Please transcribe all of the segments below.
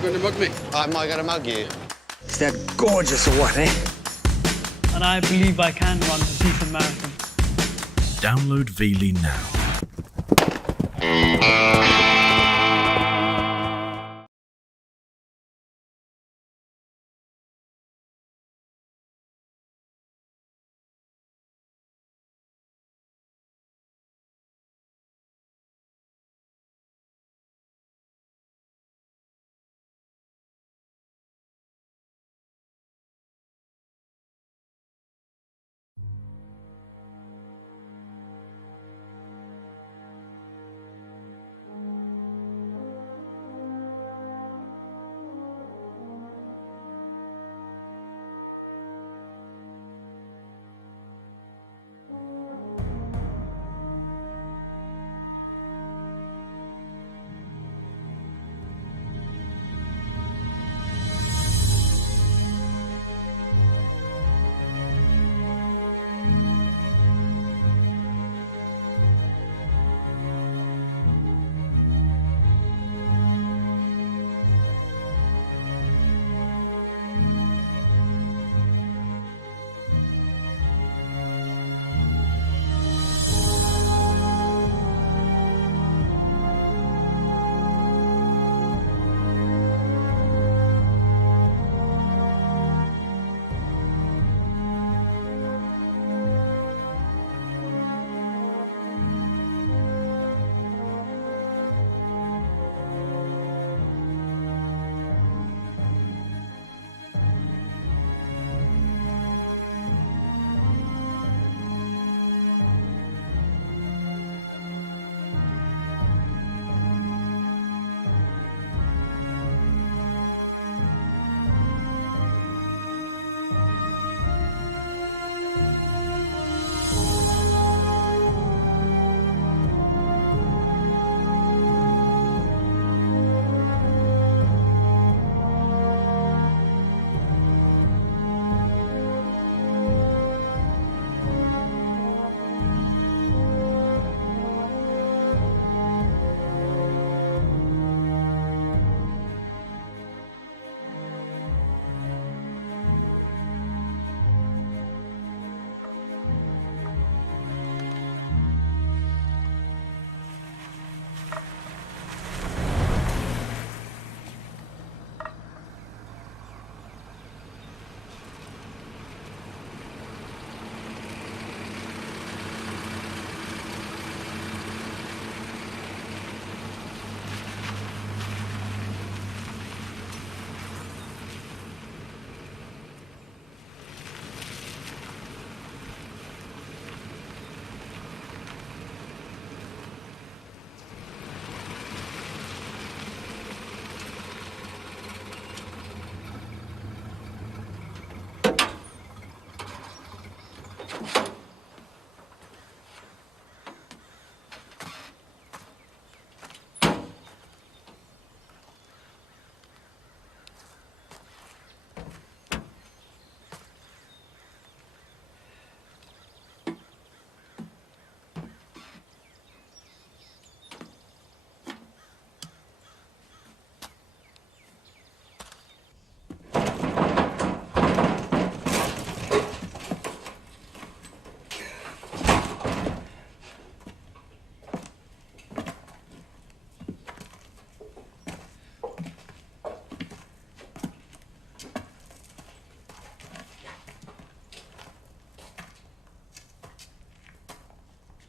You going to mug me? Am I going to mug you? Is that gorgeous or what, eh? And I believe I can run a decent marathon. Download Veely now.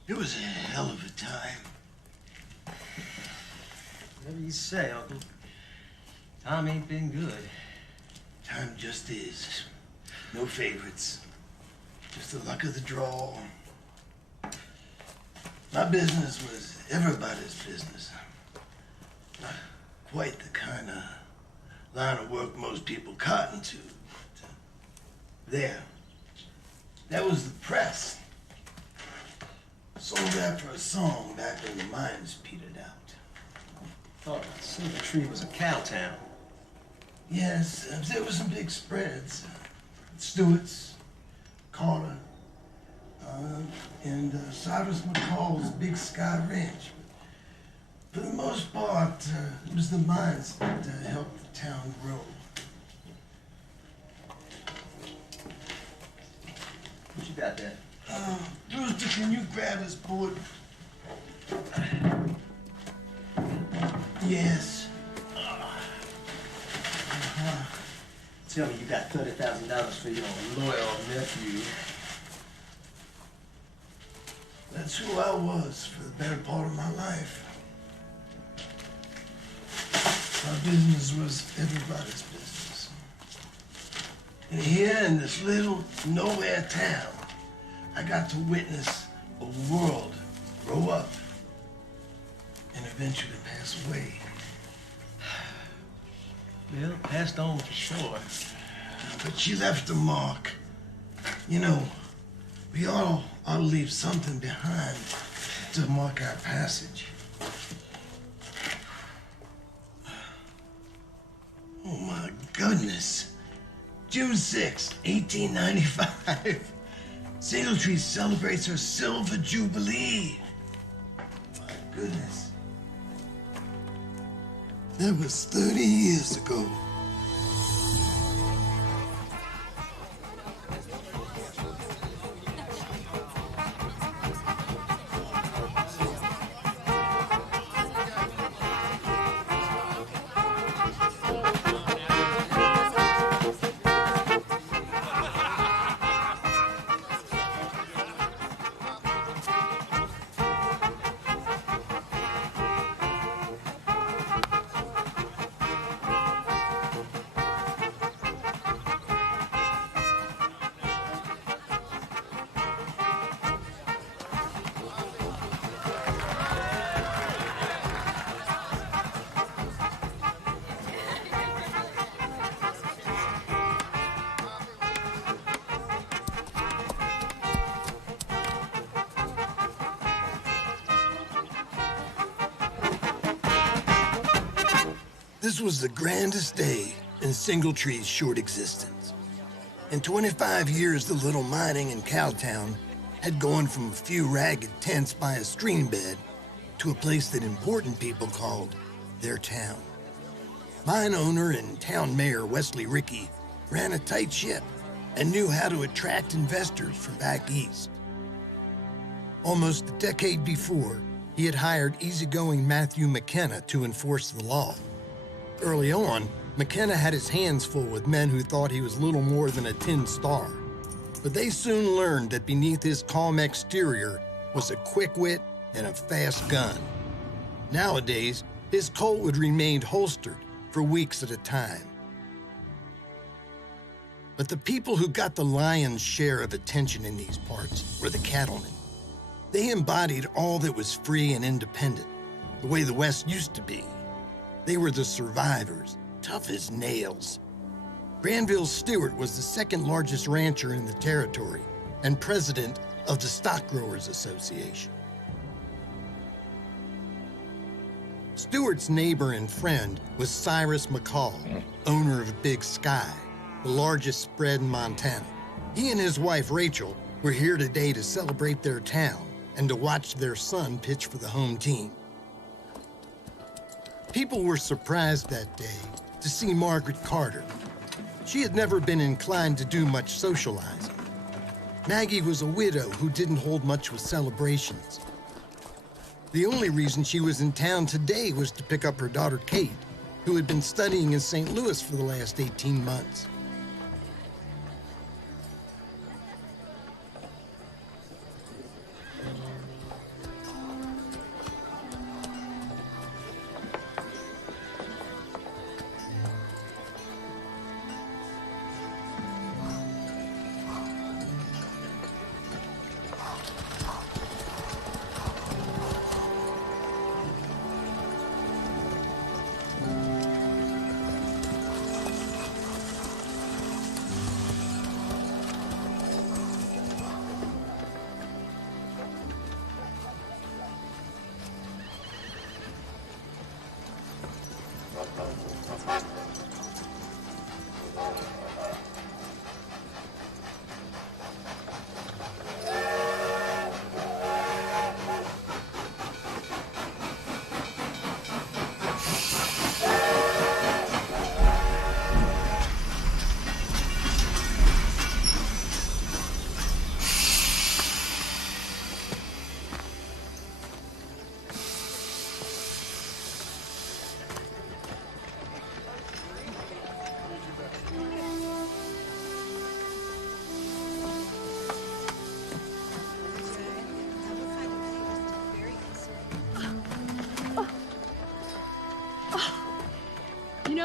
It was a hell of a time. Whatever you say, Uncle. Time ain't been good. Time just is. No favorites. Just the luck of the draw. My business was everybody's business. Not quite the kind of line of work most people cotton to. But, there. That was the press. Sold after a song back when the mines petered out. Thought Silver Tree was a cow town. Yes, there were some big spreads. Stewart's, Carter, and Cyrus McCall's Big Sky Ranch. But for the most part, it was the mines that helped the town got that. Brewster, can you grab this board? Yes. Tell me you got $30,000 for your loyal nephew. That's who I was for the better part of my life. My business was everybody's business. And here in this little nowhere town, I got to witness a world grow up and eventually pass away. Well, passed on for sure. But she left a mark. You know, we all ought to leave something behind to mark our passage. Oh my goodness. June 6, 1895. Singletree celebrates her silver jubilee. My goodness. That was 30 years ago. This was the grandest day in Singletree's short existence. In 25 years, the little mining and cow town had gone from a few ragged tents by a stream bed to a place that important people called their town. Mine owner and town mayor Wesley Rickey ran a tight ship and knew how to attract investors from back east. Almost a decade before, he had hired easygoing Matthew McKenna to enforce the law. Early on, McKenna had his hands full with men who thought he was little more than a tin star. But they soon learned that beneath his calm exterior was a quick wit and a fast gun. Nowadays, his Colt would remain holstered for weeks at a time. But the people who got the lion's share of attention in these parts were the cattlemen. They embodied all that was free and independent, the way the West used to be. They were the survivors, tough as nails. Granville Stewart was the second largest rancher in the territory and president of the Stock Growers Association. Stewart's neighbor and friend was Cyrus McCall, owner of Big Sky, the largest spread in Montana. He and his wife Rachel were here today to celebrate their town and to watch their son pitch for the home team. People were surprised that day to see Margaret Carter. She had never been inclined to do much socializing. Maggie was a widow who didn't hold much with celebrations. The only reason she was in town today was to pick up her daughter Kate, who had been studying in St. Louis for the last 18 months.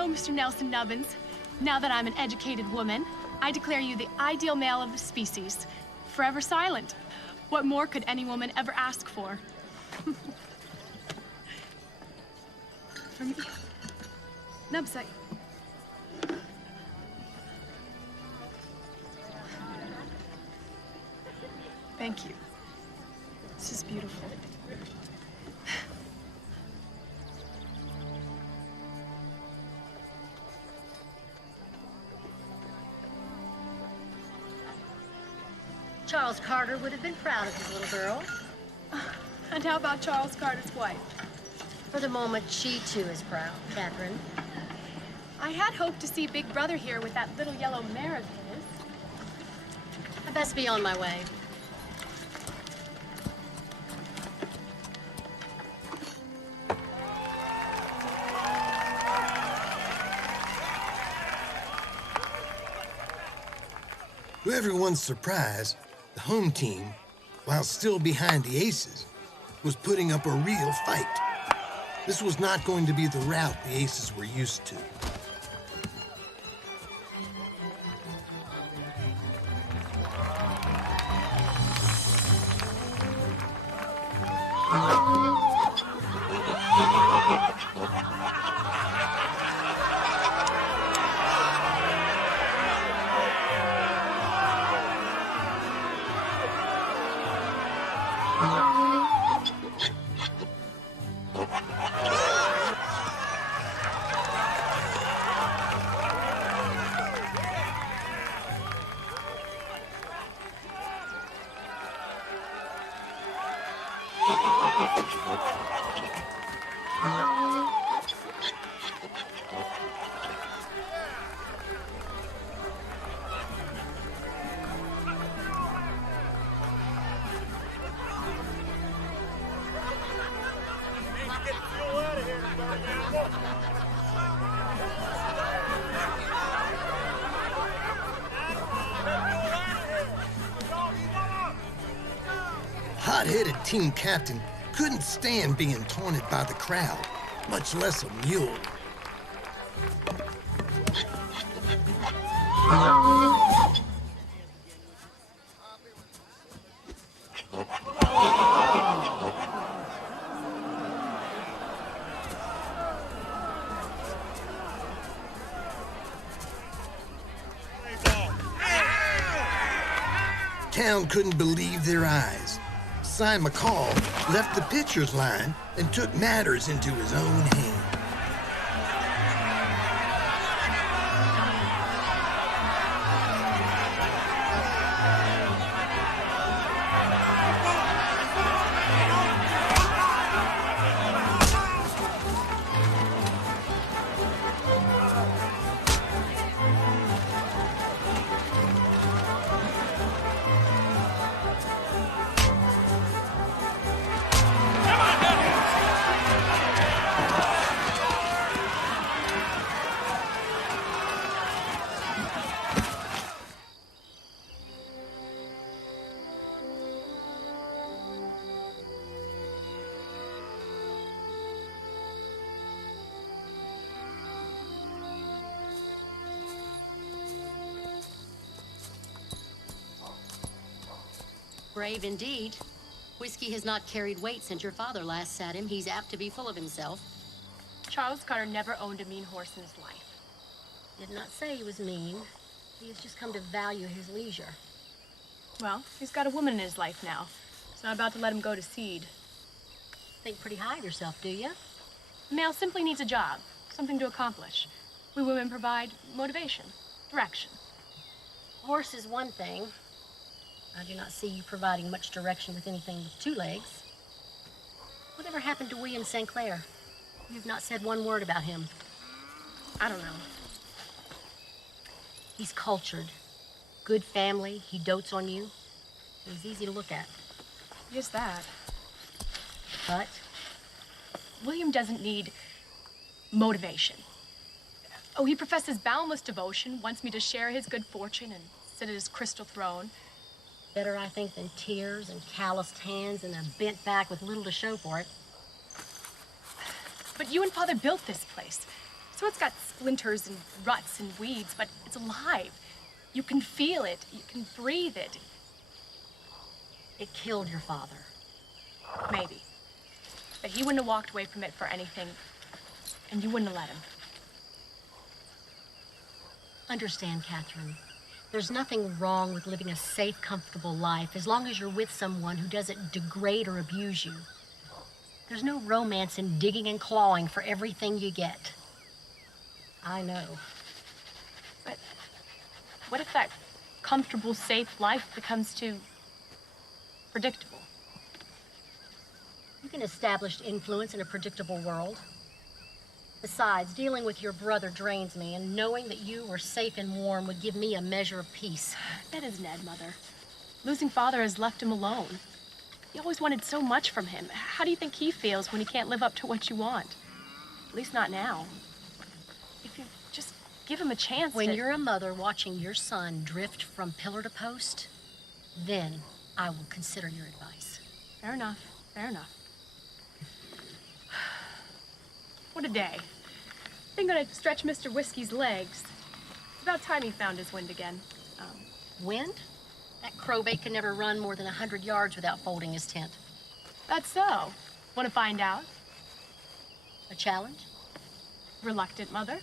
So, Mr. Nelson Nubbins, now that I'm an educated woman, I declare you the ideal male of the species. Forever silent. What more could any woman ever ask for? For me? Nubs, Thank you. This is beautiful. Charles Carter would have been proud of his little girl. And how about Charles Carter's wife? For the moment, she too is proud, Catherine. I had hoped to see Big Brother here with that little yellow mare of his. I best be on my way. To everyone's surprise, the home team, while still behind the Aces, was putting up a real fight. This was not going to be the route the Aces were used to. Hot-headed team captain couldn't stand being taunted by the crowd, much less a mule. Town couldn't believe their eyes. Cy McCall left the pitcher's line and took matters into his own hands. Brave indeed. Whiskey has not carried weight since your father last sat him. He's apt to be full of himself. Charles Carter never owned a mean horse in his life. Did not say he was mean. He has just come to value his leisure. Well, he's got a woman in his life now. It's not about to let him go to seed. Think pretty high of yourself, do you? A male simply needs a job, something to accomplish. We women provide motivation, direction. Horse is one thing. I do not see you providing much direction with anything with two legs. Whatever happened to William St. Clair? You've not said one word about him. I don't know. He's cultured. Good family. He dotes on you. He's easy to look at. Just that. But William doesn't need motivation. Oh, he professes boundless devotion, wants me to share his good fortune and sit at his crystal throne. better, I think, than tears and calloused hands and a bent back with little to show for it. But you and Father built this place. So it's got splinters and ruts and weeds, but it's alive. You can feel it. You can breathe it. It killed your father. Maybe. But he wouldn't have walked away from it for anything, and you wouldn't have let him. Understand, Catherine, there's nothing wrong with living a safe, comfortable life as long as you're with someone who doesn't degrade or abuse you. There's no romance in digging and clawing for everything you get. I know. But what if that comfortable, safe life becomes too predictable? You can establish influence in a predictable world. Besides, dealing with your brother drains me, and knowing that you were safe and warm would give me a measure of peace. That is Ned, Mother. Losing father has left him alone. You always wanted so much from him. How do you think he feels when he can't live up to what you want? At least not now. If you just give him a chance When to... you're a mother watching your son drift from pillar to post, then I will consider your advice. Fair enough. Fair enough. What a day. Think gonna stretch Mr. Whiskey's legs. It's about time he found his wind again. Wind? That crowbait can never run more than 100 yards without folding his tent. That's so. Want to find out? A challenge? Reluctant, Mother?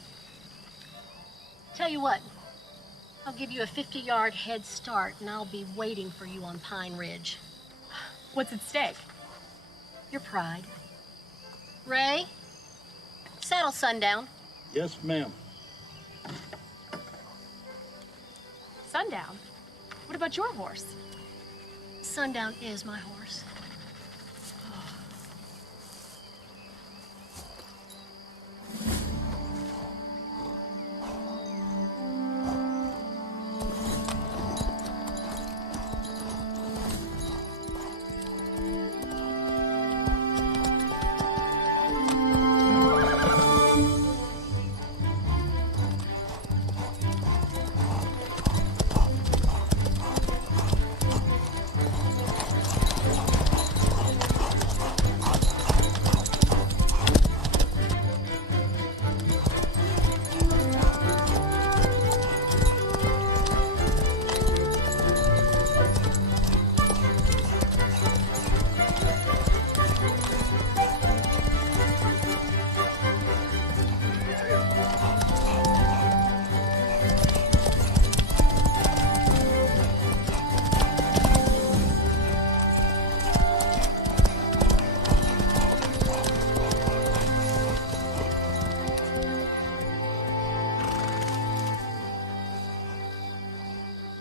Tell you what, I'll give you a 50-yard head start, and I'll be waiting for you on Pine Ridge. What's at stake? Your pride. Ray, saddle Sundown. Yes, ma'am. Sundown? What about your horse? Sundown is my horse.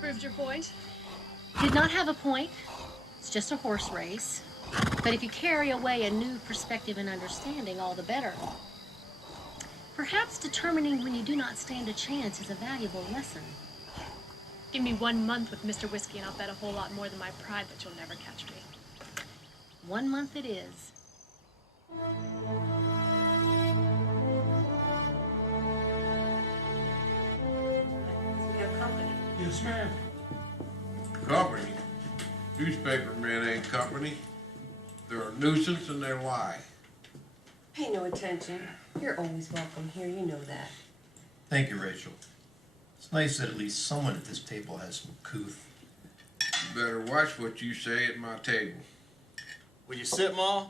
Proved your point? Did not have a point. It's just a horse race. But if you carry away a new perspective and understanding, all the better. Perhaps determining when you do not stand a chance is a valuable lesson. Give me 1 month with Mr. Whiskey and I'll bet a whole lot more than my pride that you'll never catch me. 1 month it is. Yes, ma'am. Company? Newspaper men ain't company. They're a nuisance and they lie. Pay no attention. You're always welcome here, you know that. Thank you, Rachel. It's nice that at least someone at this table has some couth. You better watch what you say at my table. Will you sit, Ma?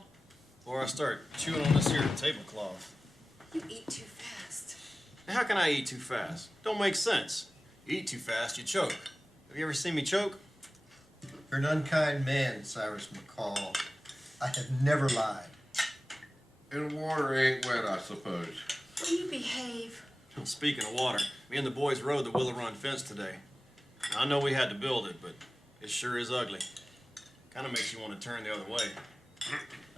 Or I start chewing on this here tablecloth. You eat too fast. Now, how can I eat too fast? Don't make sense. You eat too fast, you choke. Have you ever seen me choke? You're an unkind man, Cyrus McCall. I have never lied. And water ain't wet, I suppose. Will you behave? Speaking of water, me and the boys rode the Willow Run fence today. I know we had to build it, but it sure is ugly. Kind of makes you want to turn the other way.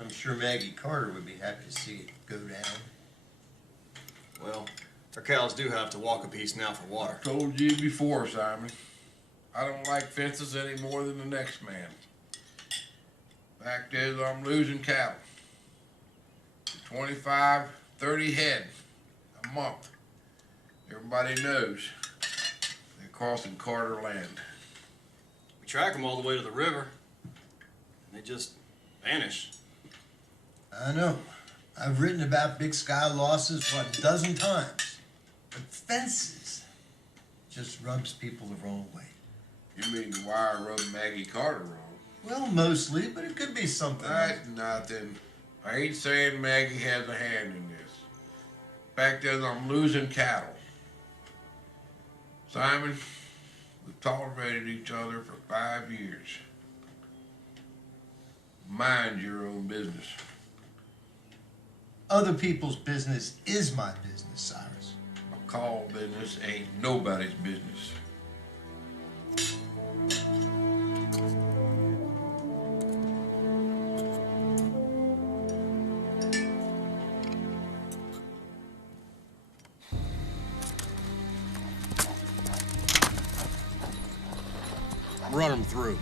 I'm sure Maggie Carter would be happy to see it go down. Well, our cows do have to walk a piece now for water. Told you before, Simon. I don't like fences any more than the next man. Fact is, I'm losing cattle. 25, 30 head a month. Everybody knows they're crossing Carter land. We track them all the way to the river, and they just vanish. I know. I've written about Big Sky losses, what, a dozen times. But fences just rubs people the wrong way. You mean the wire rubbed Maggie Carter wrong? Well, mostly, but it could be something else. That's nothing. I ain't saying Maggie has a hand in this. Fact is, I'm losing cattle. Simon, we've tolerated each other for 5 years. Mind your own business. Other people's business is my business, Cyrus. McCall business ain't nobody's business. Run them through.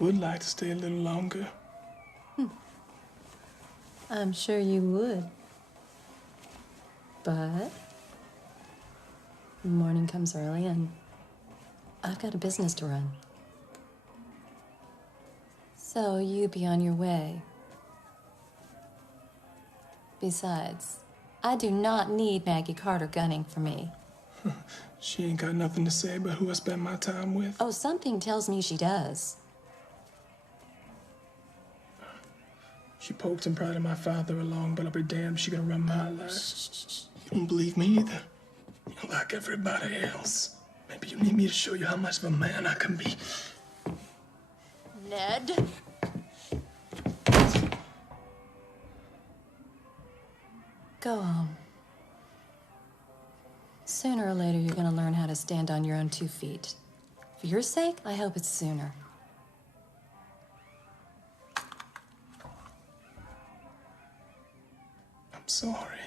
Would like to stay a little longer. I'm sure you would. But the morning comes early and I've got a business to run. So you be on your way. Besides, I do not need Maggie Carter gunning for me. She ain't got nothing to say about who I spend my time with. Oh, something tells me she does. She poked and prodded my father along, but I'll be damned she gonna run my life. Shh. You don't believe me either. You're like everybody else. Maybe you need me to show you how much of a man I can be. Ned? Go home. Sooner or later, you're gonna learn how to stand on your own 2 feet. For your sake, I hope it's sooner. I'm sorry.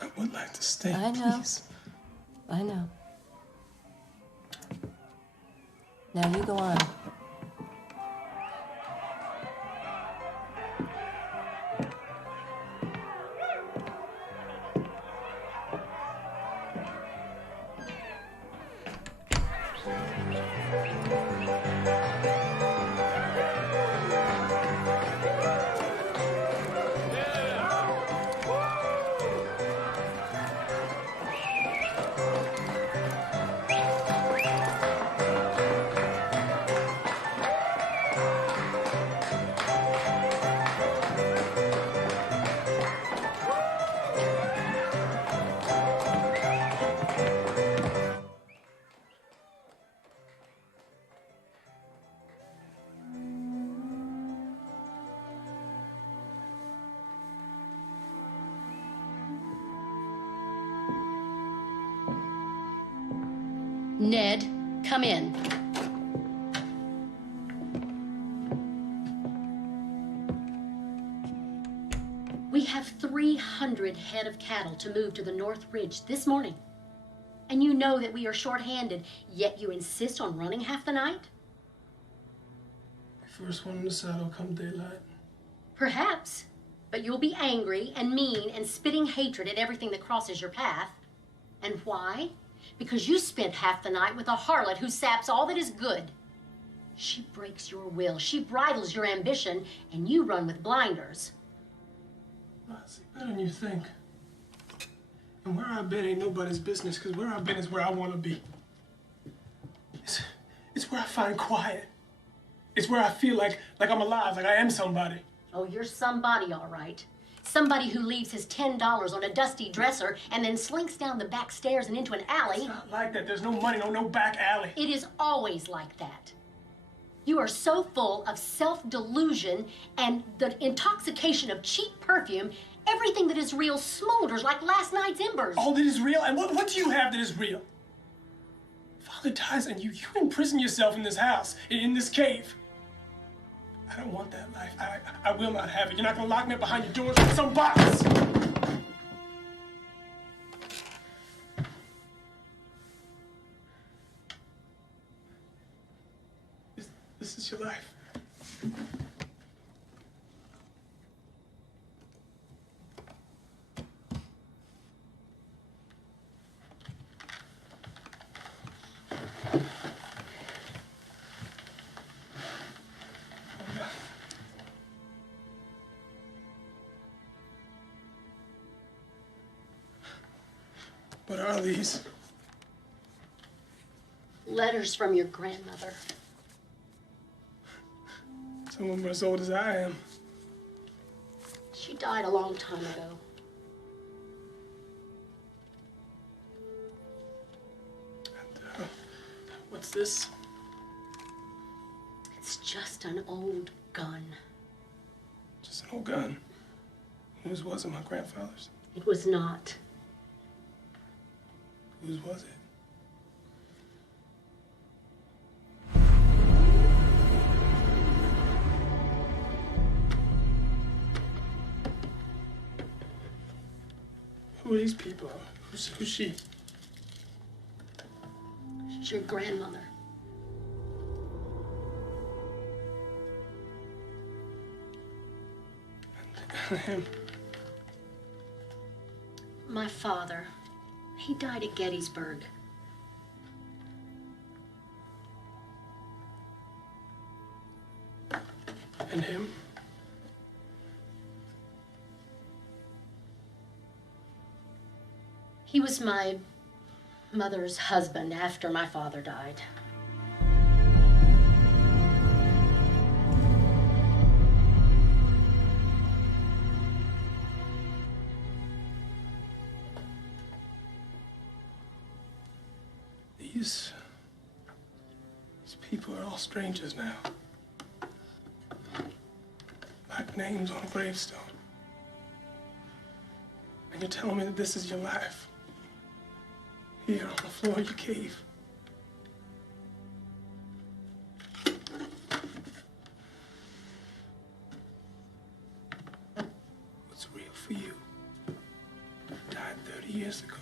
I would like to stay, I know. please. I know. Now you go on. Ned, come in. We have 300 head of cattle to move to the North Ridge this morning. And you know that we are short-handed, yet you insist on running half the night? First one in the saddle come daylight. Perhaps, but you'll be angry and mean and spitting hatred at everything that crosses your path. And why? Because you spent half the night with a harlot who saps all that is good. She breaks your will, she bridles your ambition, and you run with blinders. I see better than you think. And where I've been ain't nobody's business, because where I've been is where I want to be. It's where I find quiet. It's where I feel like I'm alive, like I am somebody. Oh, you're somebody, all right. Somebody who leaves his $10 on a dusty dresser and then slinks down the back stairs and into an alley. It's not like that. There's no money, no back alley. It is always like that. You are so full of self-delusion and the intoxication of cheap perfume, everything that is real smolders like last night's embers. All that is real? And what do you have that is real? Father dies and you imprison yourself in this house, in this cave. I don't want that life. I will not have it. You're not gonna lock me up behind your doors with some box. This is your life. What are these? Letters from your grandmother. Someone as old as I am. She died a long time ago. And, what's this? It's just an old gun. Just an old gun. Whose was it? My grandfather's? It was not. Whose was it? Who are these people? Who's she? She's your grandmother. And him? My father. He died at Gettysburg. And him? He was my mother's husband after my father died. These people are all strangers now. Like names on a gravestone. And you're telling me that this is your life? Here on the floor of your cave. What's real for you died 30 years ago.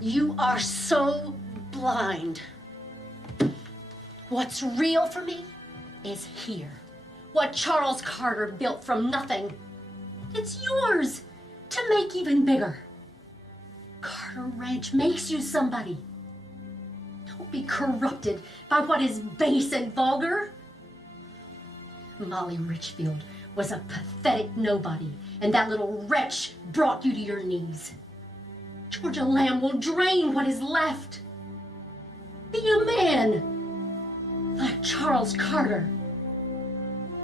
You are so blind. What's real for me is here. What Charles Carter built from nothing. It's yours to make even bigger. Carter Ranch makes you somebody. Don't be corrupted by what is base and vulgar. Molly Richfield was a pathetic nobody, and that little wretch brought you to your knees. Georgia Lamb will drain what is left. Be a man, like Charles Carter.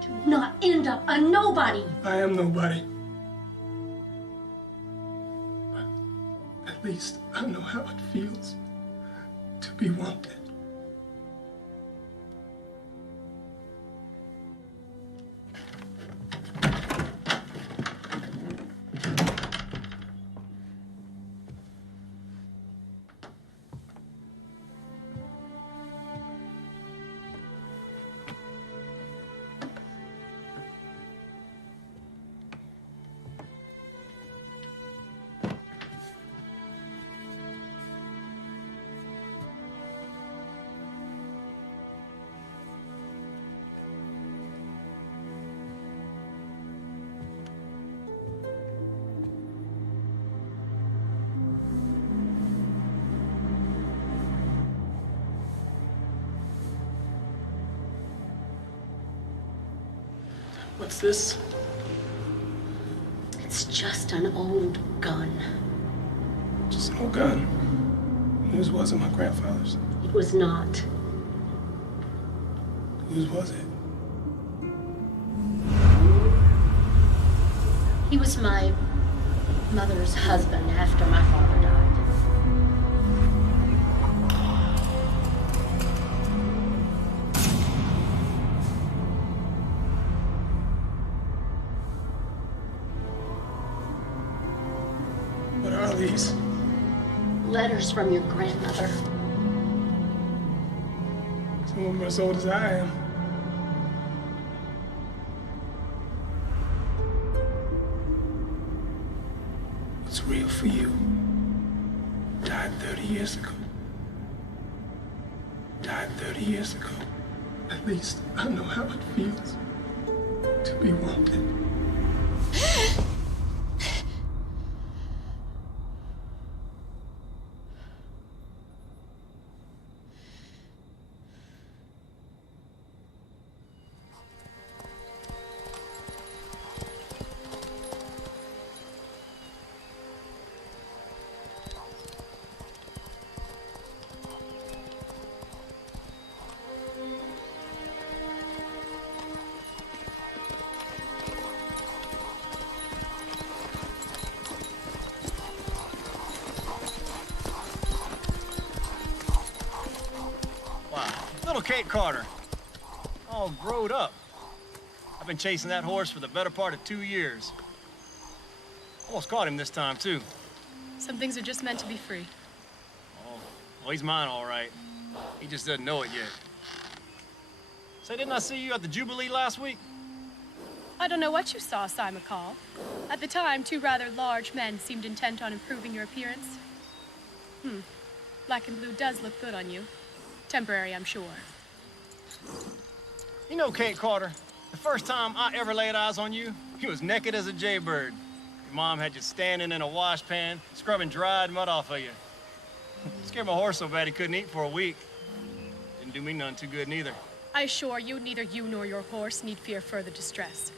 Do not end up a nobody. I am nobody. But at least I know how it feels to be wanted. What's this? It's just an old gun. Just an old gun. Whose was it? My grandfather's. It was not. Whose was it? He was my mother's husband after my father died. What are these? Letters from your grandmother. Some woman as old as I am. What's real for you died 30 years ago. Died 30 years ago. At least I know how it feels to be wanted. Little Kate Carter, all growed up. I've been chasing that horse for the better part of 2 years. Almost caught him this time, too. Some things are just meant to be free. Oh, well, he's mine, all right. He just doesn't know it yet. Say, didn't I see you at the Jubilee last week? I don't know what you saw, Cy McCall. At the time, two rather large men seemed intent on improving your appearance. Black and blue does look good on you. Temporary, I'm sure. You know, Kate Carter, the first time I ever laid eyes on you, you was naked as a jaybird. Your mom had you standing in a wash pan, scrubbing dried mud off of you. Scared my horse so bad he couldn't eat for a week. Didn't do me none too good neither. I assure you, neither you nor your horse need fear further distress.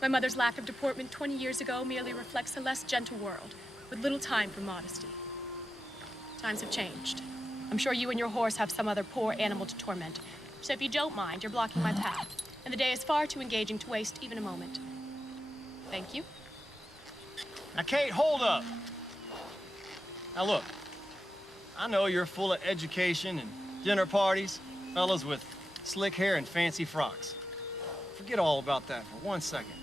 My mother's lack of deportment 20 years ago merely reflects a less gentle world, with little time for modesty. Times have changed. I'm sure you and your horse have some other poor animal to torment. So if you don't mind, you're blocking my path. And the day is far too engaging to waste even a moment. Thank you. Now, Kate, hold up. Now, look. I know you're full of education and dinner parties, fellas with slick hair and fancy frocks. Forget all about that for 1 second.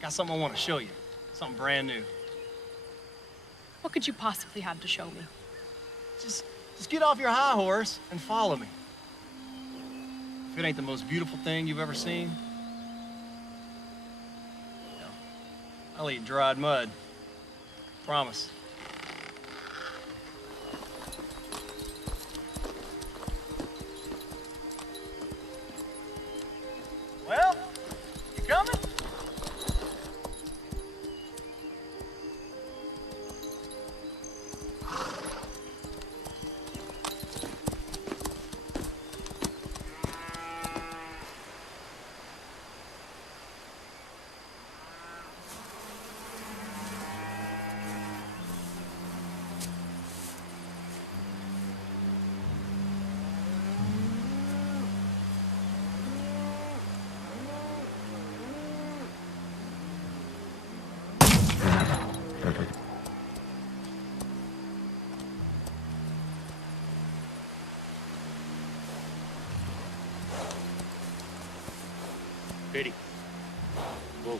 Got something I want to show you. Something brand new. What could you possibly have to show me? Just get off your high horse and follow me. If it ain't the most beautiful thing you've ever seen, no, I'll eat dried mud. Promise. Well, you coming? Katie. Whoa.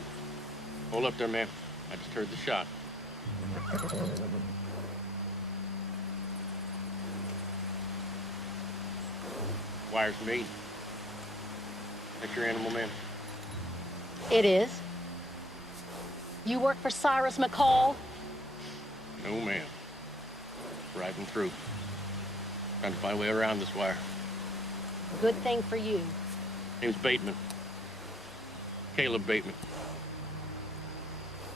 Hold up there, man. I just heard the shot. Wire's made. That's your animal, man? It is. You work for Cyrus McCall? No, ma'am. Riding through. Trying to find a way around this wire. Good thing for you. Name's Bateman. Caleb Bateman.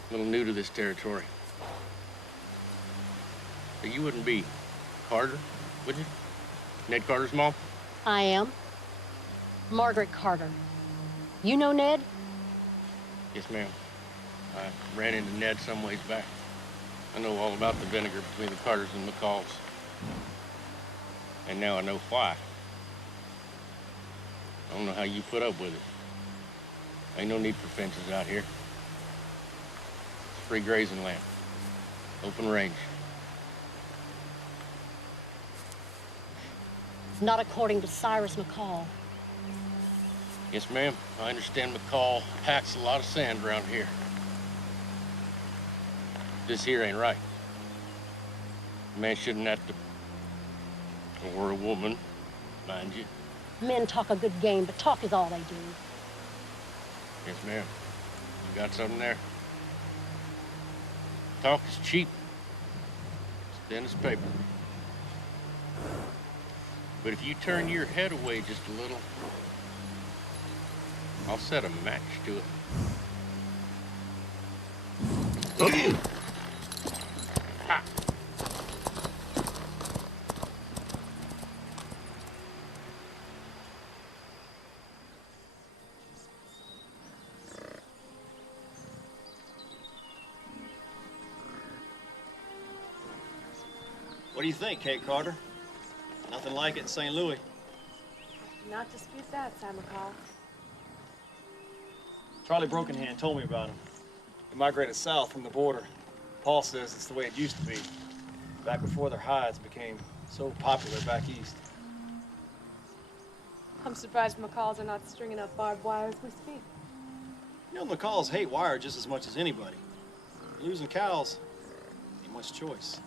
A little new to this territory. But you wouldn't be Carter, would you? Ned Carter's mom? I am. Margaret Carter. You know Ned? Yes, ma'am. I ran into Ned some ways back. I know all about the vinegar between the Carters and McCalls. And now I know why. I don't know how you put up with it. Ain't no need for fences out here. It's free grazing land. Open range. Not according to Cyrus McCall. Yes, ma'am. I understand McCall packs a lot of sand around here. This here ain't right. A man shouldn't have to... Or a woman, mind you. Men talk a good game, but talk is all they do. Yes, ma'am. You got something there? Talk is cheap. It's thin as paper. But if you turn your head away just a little, I'll set a match to it. Ha! What do you think, Kate Carter? Nothing like it in St. Louis. Not dispute that, Sam McCall. Charlie Brokenhand told me about him. He migrated south from the border. Paul says it's the way it used to be, back before their hides became so popular back east. I'm surprised McCalls are not stringing up barbed wire as we speak. You know, McCalls hate wire just as much as anybody. Losing cows ain't much choice.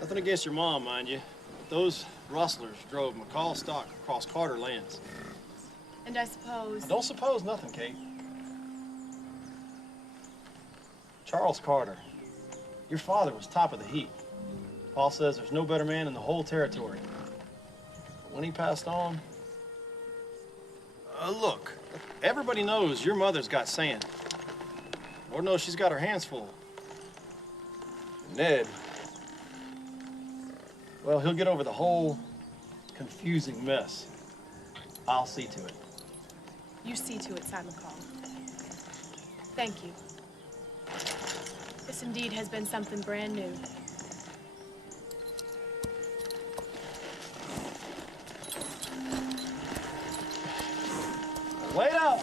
Nothing against your mom, mind you, but those rustlers drove McCall stock across Carter lands. And I suppose... Don't suppose nothing, Kate. Charles Carter, your father was top of the heap. Paul says there's no better man in the whole territory. But when he passed on... look, everybody knows your mother's got sand. Lord knows she's got her hands full. Ned, well, he'll get over the whole confusing mess. I'll see to it. You see to it, Sam McCall. Thank you. This indeed has been something brand new. Wait up!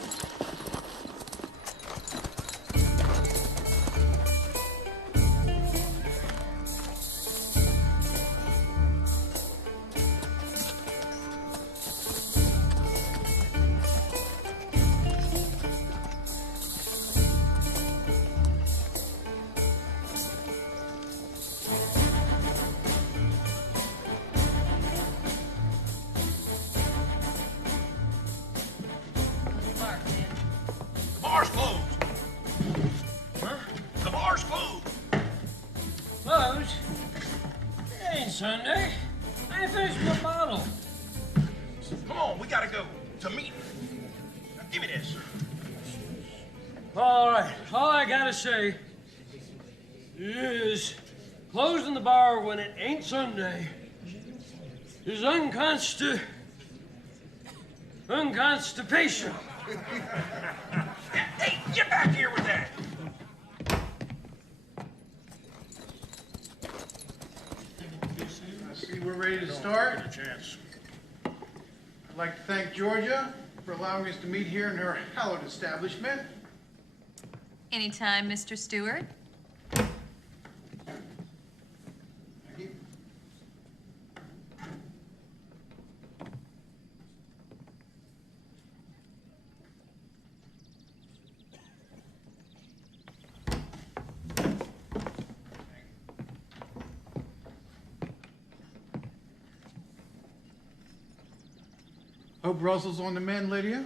Bar's closed. Huh? The bar's closed. Closed? It ain't Sunday. I finished my bottle. Come on, we gotta go to meet. Now, give me this. All right, all I gotta say is closing the bar when it ain't Sunday is unconstitutional. Hey, get back here with that. I see we're ready to start. I'd like to thank Georgia for allowing us to meet here in her hallowed establishment. Anytime, Mr. Stewart. Hope Russell's on the mend, Lydia.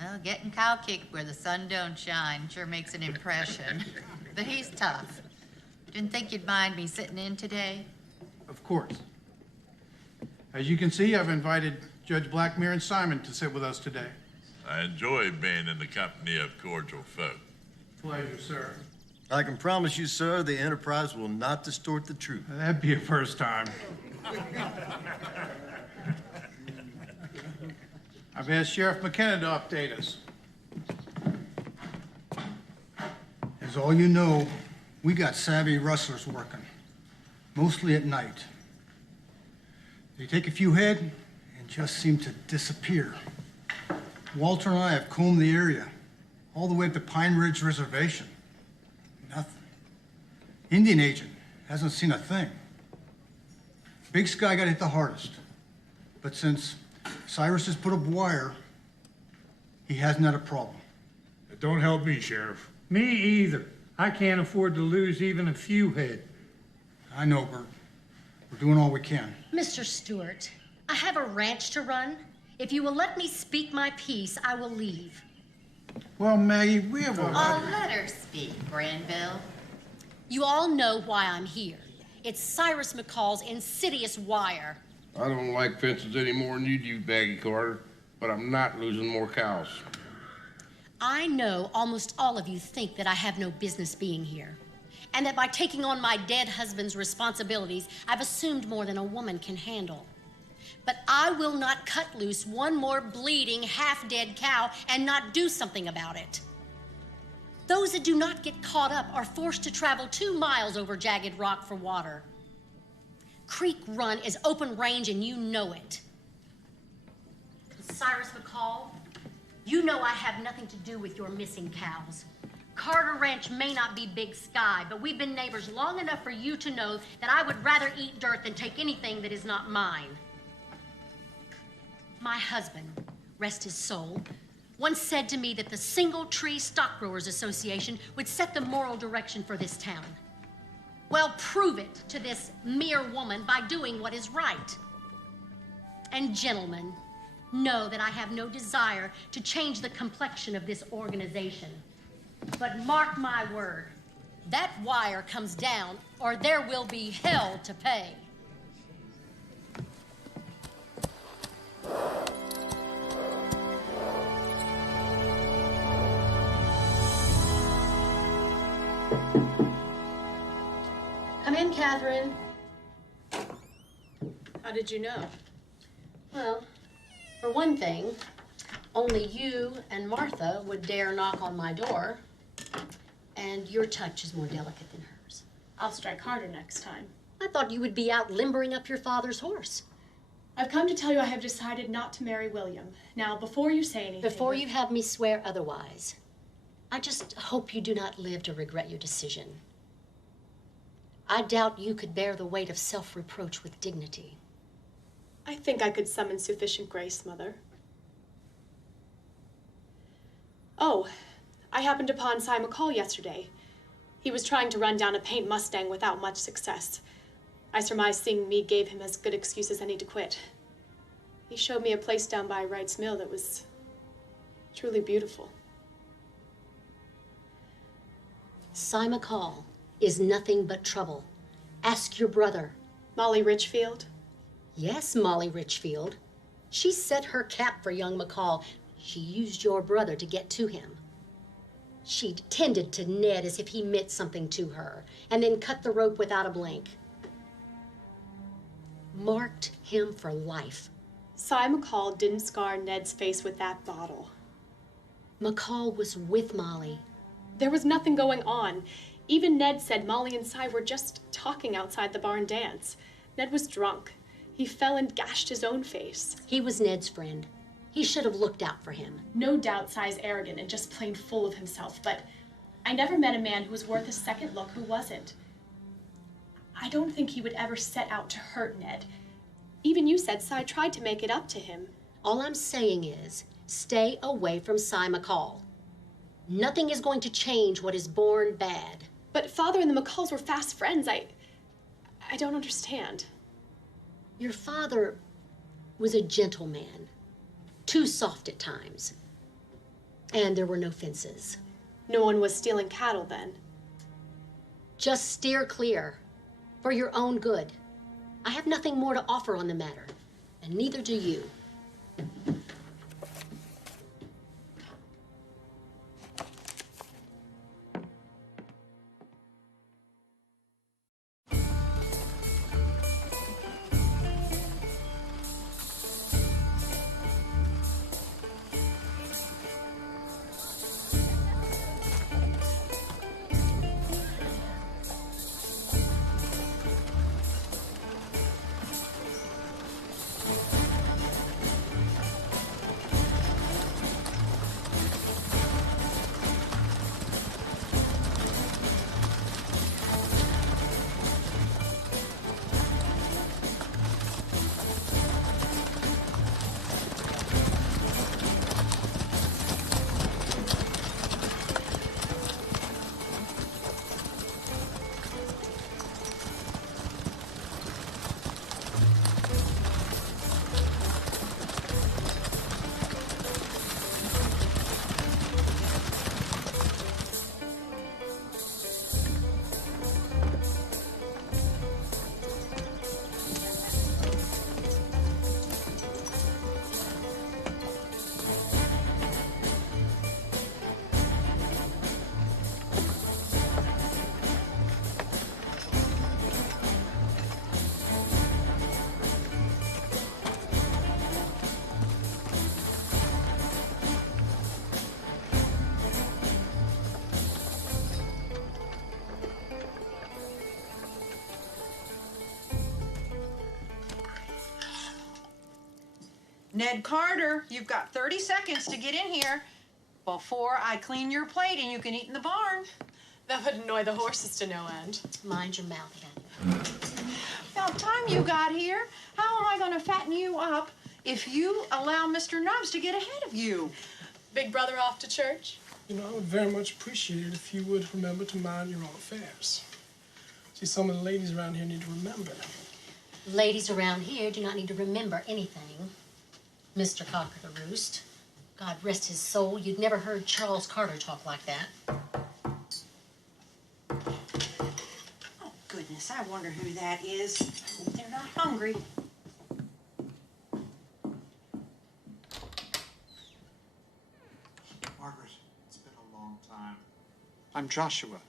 Well, getting cow kicked where the sun don't shine sure makes an impression. But he's tough. Didn't think you'd mind me sitting in today. Of course. As you can see, I've invited Judge Blackmere and Simon to sit with us today. I enjoy being in the company of cordial folk. Pleasure, sir. I can promise you, sir, the Enterprise will not distort the truth. That'd be a first time. I've asked Sheriff McKenna to update us. As all you know, we got savvy rustlers working, mostly at night. They take a few head and just seem to disappear. Walter and I have combed the area, all the way up to Pine Ridge Reservation. Nothing. Indian agent hasn't seen a thing. Big Sky got hit the hardest. But since Cyrus has put up wire, he hasn't had a problem. It don't help me, Sheriff. Me either. I can't afford to lose even a few head. I know, Bert. We're doing all we can. Mr. Stewart, I have a ranch to run. If you will let me speak my piece, I will leave. Well, Maggie, we have a... Let her speak, Granville. You all know why I'm here. It's Cyrus McCall's insidious wire. I don't like fences any more than you do, Baggy Carter, but I'm not losing more cows. I know almost all of you think that I have no business being here, and that by taking on my dead husband's responsibilities, I've assumed more than a woman can handle. But I will not cut loose one more bleeding, half-dead cow and not do something about it. Those that do not get caught up are forced to travel 2 miles over jagged rock for water. Creek Run is open range and you know it. Cyrus McCall, you know I have nothing to do with your missing cows. Carter Ranch may not be Big Sky, but we've been neighbors long enough for you to know that I would rather eat dirt than take anything that is not mine. My husband, rest his soul, once said to me that the Single Tree Stock Growers Association would set the moral direction for this town. Well, prove it to this mere woman by doing what is right. And gentlemen, know that I have no desire to change the complexion of this organization. But mark my word, that wire comes down or there will be hell to pay. Come in, Catherine. How did you know? Well, for one thing, only you and Martha would dare knock on my door, and your touch is more delicate than hers. I'll strike harder next time. I thought you would be out limbering up your father's horse. I've come to tell you I have decided not to marry William. Now, before you say anything... Before you have me swear otherwise, I just hope you do not live to regret your decision. I doubt you could bear the weight of self-reproach with dignity. I think I could summon sufficient grace, Mother. Oh, I happened upon Cy McCall yesterday. He was trying to run down a paint Mustang without much success. I surmise seeing me gave him as good excuse as any to quit. He showed me a place down by Wright's Mill that was truly beautiful. Cy McCall is nothing but trouble. Ask your brother. Molly Richfield? Yes, Molly Richfield. She set her cap for young McCall. She used your brother to get to him. She tended to Ned as if he meant something to her, and then cut the rope without a blink. Marked him for life. Cy McCall didn't scar Ned's face with that bottle. McCall was with Molly. There was nothing going on. Even Ned said Molly and Cy were just talking outside the barn dance. Ned was drunk. He fell and gashed his own face. He was Ned's friend. He should have looked out for him. No doubt Cy's arrogant and just plain full of himself, but I never met a man who was worth a second look who wasn't. I don't think he would ever set out to hurt Ned. Even you said Cy tried to make it up to him. All I'm saying is, stay away from Cy McCall. Nothing is going to change what is born bad. But Father and the McCalls were fast friends. I don't understand. Your father was a gentleman, too soft at times. And there were no fences. No one was stealing cattle then? Just steer clear, for your own good. I have nothing more to offer on the matter, and neither do you. Ned Carter, you've got 30 seconds to get in here before I clean your plate and you can eat in the barn. That would annoy the horses to no end. Mind your mouth, Hattie. About time you got here. How am I going to fatten you up if you allow Mr. Nubs to get ahead of you? Big brother off to church? You know, I would very much appreciate it if you would remember to mind your own affairs. See, some of the ladies around here need to remember. Ladies around here do not need to remember anything. Mr. Cocker the Roost. God rest his soul, you'd never heard Charles Carter talk like that. Oh, goodness, I wonder who that is. I hope they're not hungry. Margaret, it's been a long time. I'm Joshua,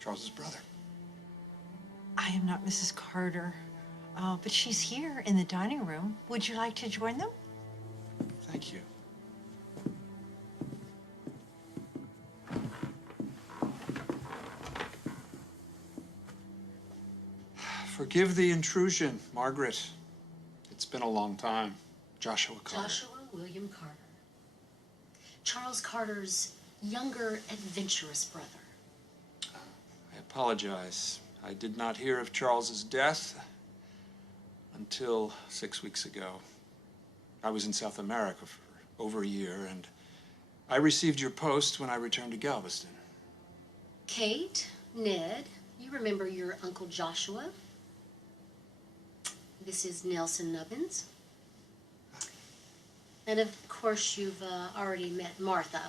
Charles's brother. I am not Mrs. Carter, but she's here in the dining room. Would you like to join them? Thank you. Forgive the intrusion, Margaret. It's been a long time. Joshua Carter. Joshua William Carter. Charles Carter's younger, adventurous brother. I apologize. I did not hear of Charles's death until 6 weeks ago. I was in South America for over a year, and I received your post when I returned to Galveston. Kate, Ned, you remember your Uncle Joshua? This is Nelson Nubbins. And of course, you've already met Martha.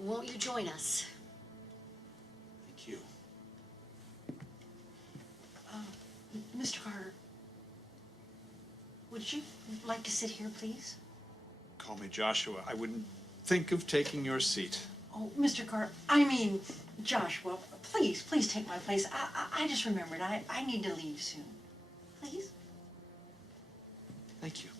Won't you join us? Thank you. Mr. Carter, would you like to sit here, please? Call me Joshua. I wouldn't think of taking your seat. Oh, Mr. Carter, I mean, Joshua, please take my place. I just remembered, I need to leave soon. Please? Thank you.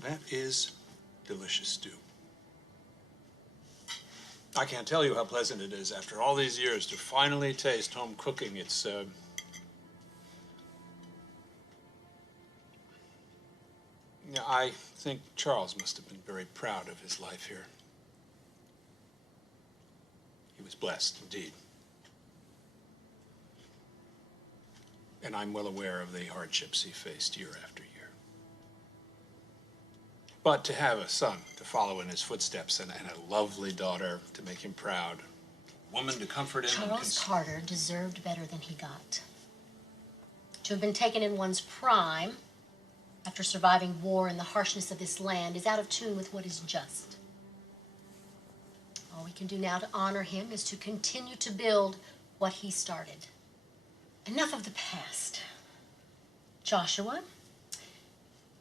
That is delicious stew. I can't tell you how pleasant it is after all these years to finally taste home cooking. It's, yeah, I think Charles must have been very proud of his life here. He was blessed, indeed. And I'm well aware of the hardships he faced year after year. But to have a son to follow in his footsteps and a lovely daughter to make him proud, a woman to comfort him. Charles Carter deserved better than he got. To have been taken in one's prime after surviving war and the harshness of this land is out of tune with what is just. All we can do now to honor him is to continue to build what he started. Enough of the past. Joshua,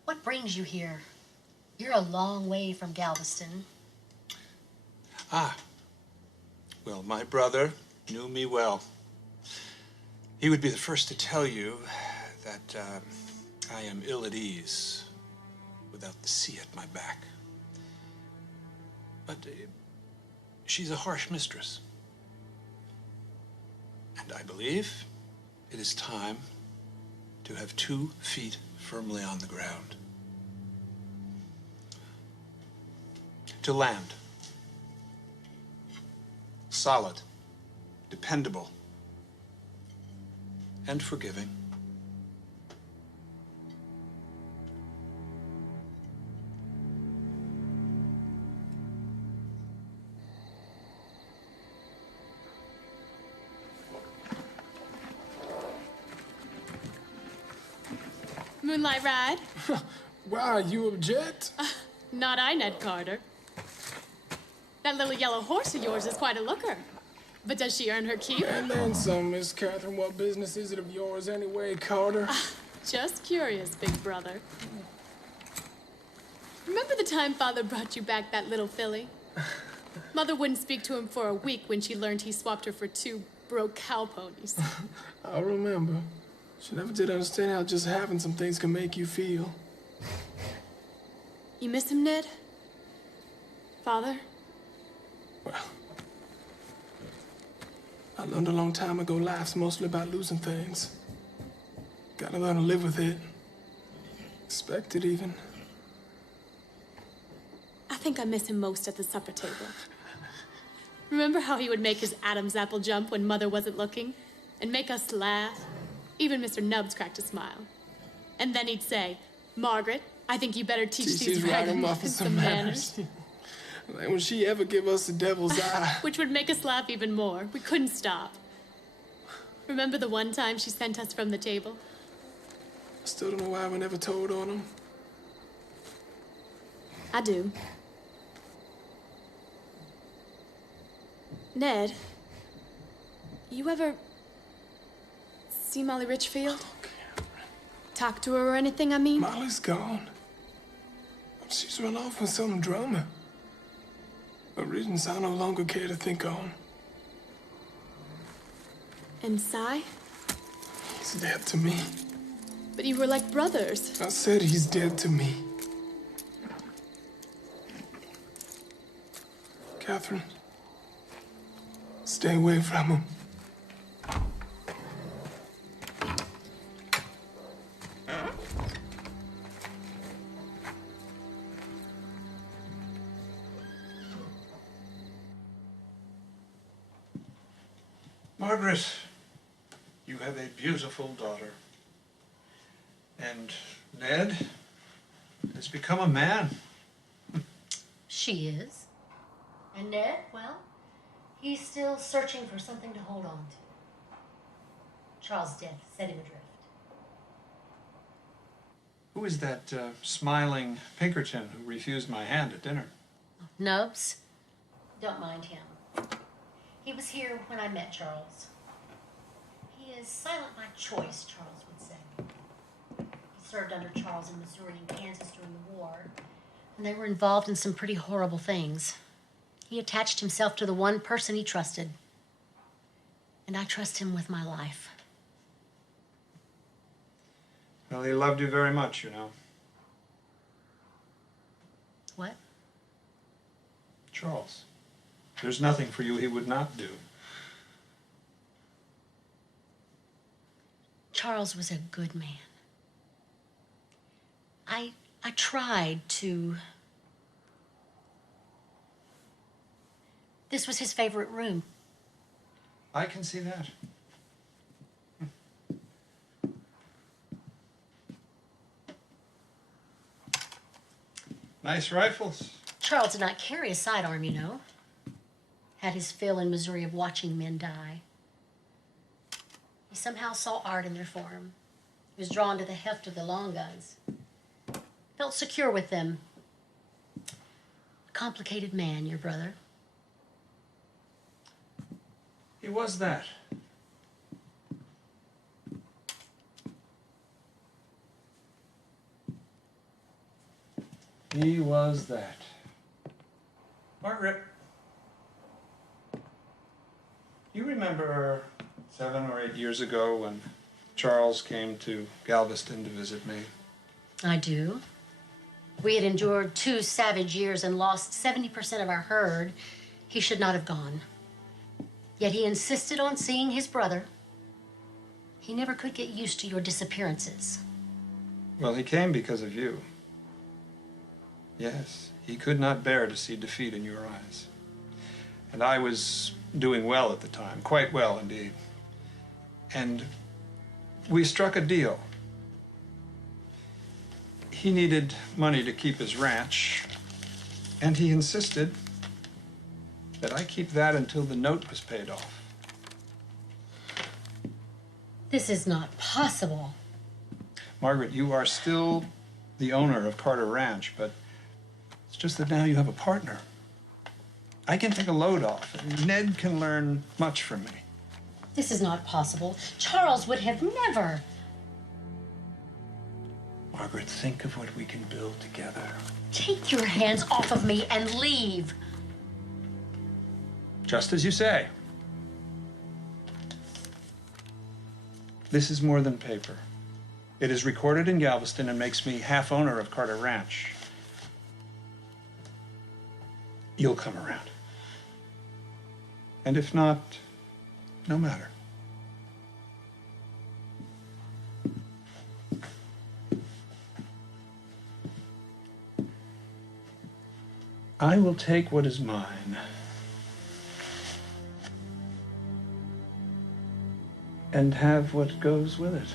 what brings you here? You're a long way from Galveston. Ah, well, my brother knew me well. He would be the first to tell you that I am ill at ease without the sea at my back. But she's a harsh mistress. And I believe it is time to have 2 feet firmly on the ground. To land. Solid, dependable, and forgiving. Moonlight ride? Why, you object? Not I, Ned Carter. That little yellow horse of yours is quite a looker. But does she earn her keep? And then some, Miss Catherine. What business is it of yours anyway, Carter? Just curious, big brother. Remember the time Father brought you back that little filly? Mother wouldn't speak to him for a week when she learned he swapped her for 2 broke cow ponies. I remember. She never did understand how just having some things can make you feel. You miss him, Ned? Father? Well, I learned a long time ago life's mostly about losing things. Gotta learn to live with it. Expect it, even. I think I miss him most at the supper table. Remember how he would make his Adam's apple jump when Mother wasn't looking? And make us laugh? Even Mr. Nubbs cracked a smile. And then he'd say, "Margaret, I think you better teach these ragamuffins some manners." Like when she ever give us the devil's eye. Which would make us laugh even more. We couldn't stop. Remember the one time she sent us from the table? I still don't know why we never told on him. I do. Ned, you ever see Molly Richfield? Talk to her or anything, I mean? Molly's gone. She's run off with some drummer. For reasons I no longer care to think on. And Cy? He's dead to me. But you were like brothers. I said he's dead to me. Catherine, stay away from him. Margaret, you have a beautiful daughter. And Ned has become a man. She is. And Ned, well, he's still searching for something to hold on to. Charles' death set him adrift. Who is that smiling Pinkerton who refused my hand at dinner? Nubbs? Don't mind him. He was here when I met Charles. He is silent by choice, Charles would say. He served under Charles in Missouri and Kansas during the war, and they were involved in some pretty horrible things. He attached himself to the one person he trusted, and I trust him with my life. Well, he loved you very much, you know. What? Charles. There's nothing for you he would not do. Charles was a good man. I tried to... This was his favorite room. I can see that. Nice rifles. Charles did not carry a sidearm, you know. Had his fill in Missouri of watching men die. He somehow saw art in their form. He was drawn to the heft of the long guns. Felt secure with them. A complicated man, your brother. He was that. He was that. Margaret, you remember 7 or 8 years ago when Charles came to Galveston to visit me? I do. We had endured 2 savage years and lost 70% of our herd. He should not have gone. Yet he insisted on seeing his brother. He never could get used to your disappearances. Well, he came because of you. Yes, he could not bear to see defeat in your eyes. And I was doing well at the time, quite well indeed. And we struck a deal. He needed money to keep his ranch, and he insisted that I keep that until the note was paid off. This is not possible. Margaret, you are still the owner of Carter Ranch, but it's just that now you have a partner. I can take a load off, and Ned can learn much from me. This is not possible. Charles would have never. Margaret, think of what we can build together. Take your hands off of me and leave. Just as you say. This is more than paper. It is recorded in Galveston and makes me half owner of Carter Ranch. You'll come around. And if not, no matter. I will take what is mine and have what goes with it.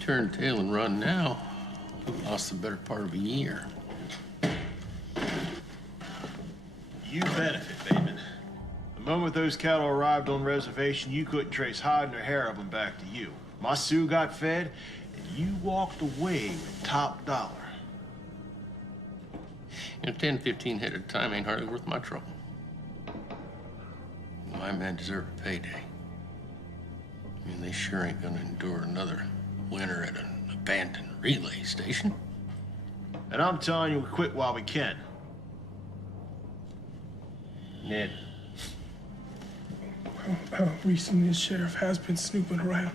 Turn tail and run now. We lost the better part of a year. You benefit, Bateman. The moment those cattle arrived on the reservation, you couldn't trace hide nor hair of them back to you. My Sioux got fed, and you walked away with top dollar. You know, 10, 15 head at a time ain't hardly worth my trouble. My men deserve a payday. I mean, they sure ain't gonna endure another winter at an abandoned relay station. And I'm telling you, we quit while we can. Ned. Recently, the sheriff has been snooping around,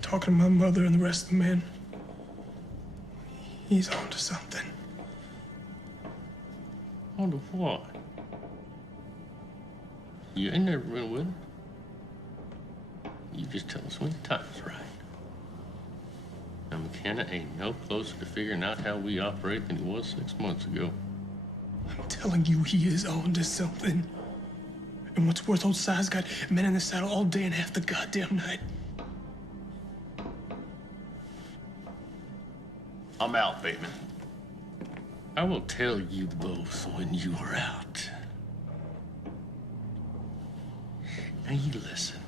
talking to my mother and the rest of the men. He's onto something. Onto what? You ain't never been with him. You just tell us when the time's right. Now, McKenna ain't no closer to figuring out how we operate than he was 6 months ago. I'm telling you, he is on to something. And what's worth, old Si's got men in the saddle all day and half the goddamn night. I'm out, Bateman. I will tell you both when you are out. Now you listen.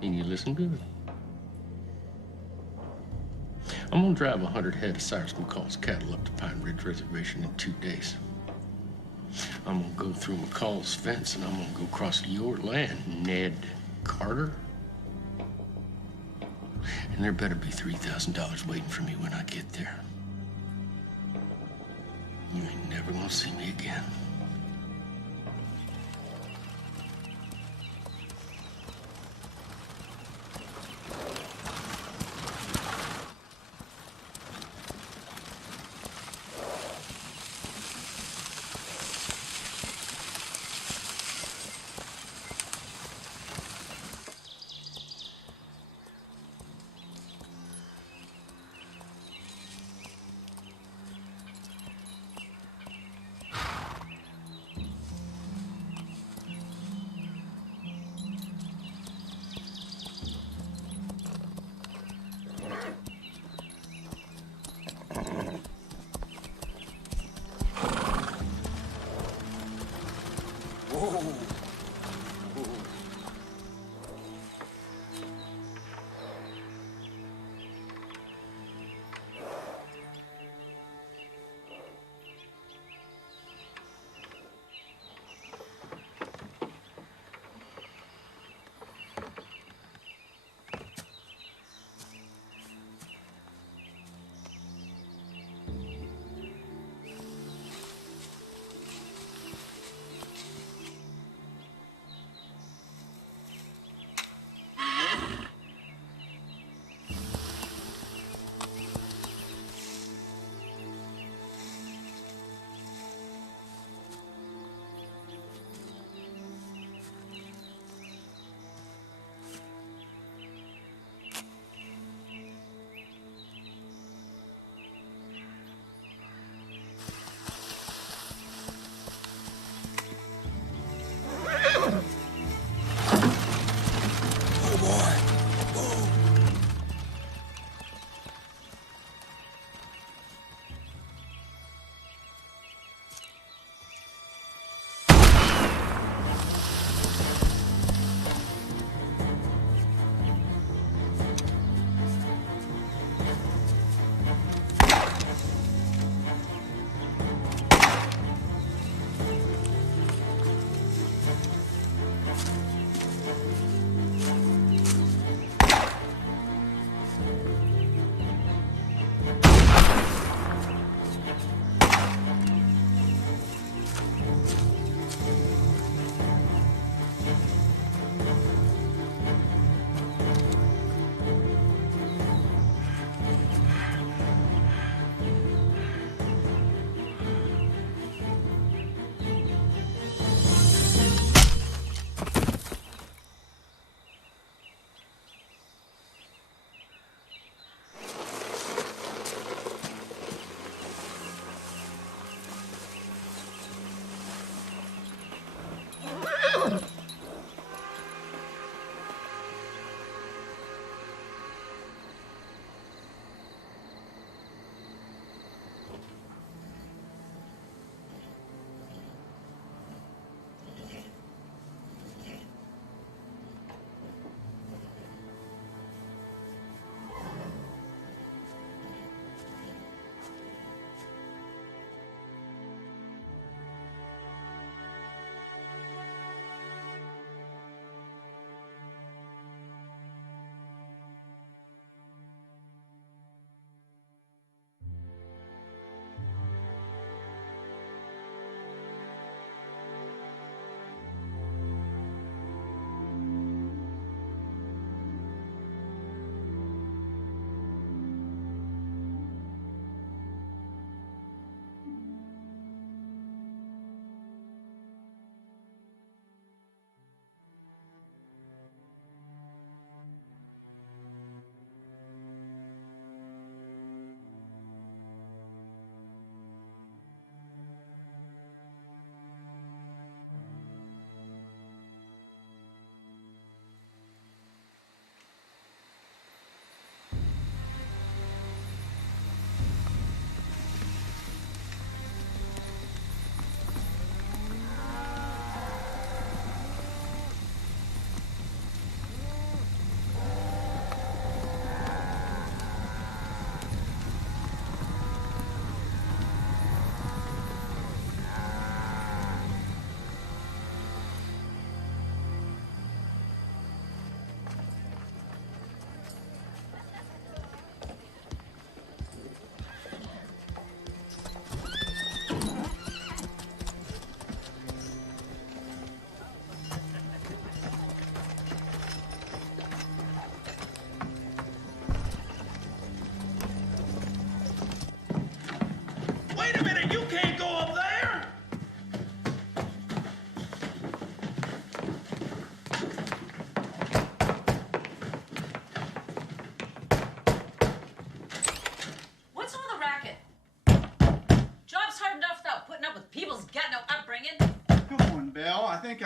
And you listen good. I'm gonna drive 100 head of Cyrus McCall's cattle up to Pine Ridge Reservation in 2 days. I'm gonna go through McCall's fence and I'm gonna go across your land, Ned Carter. And there better be $3,000 waiting for me when I get there. You ain't never gonna see me again.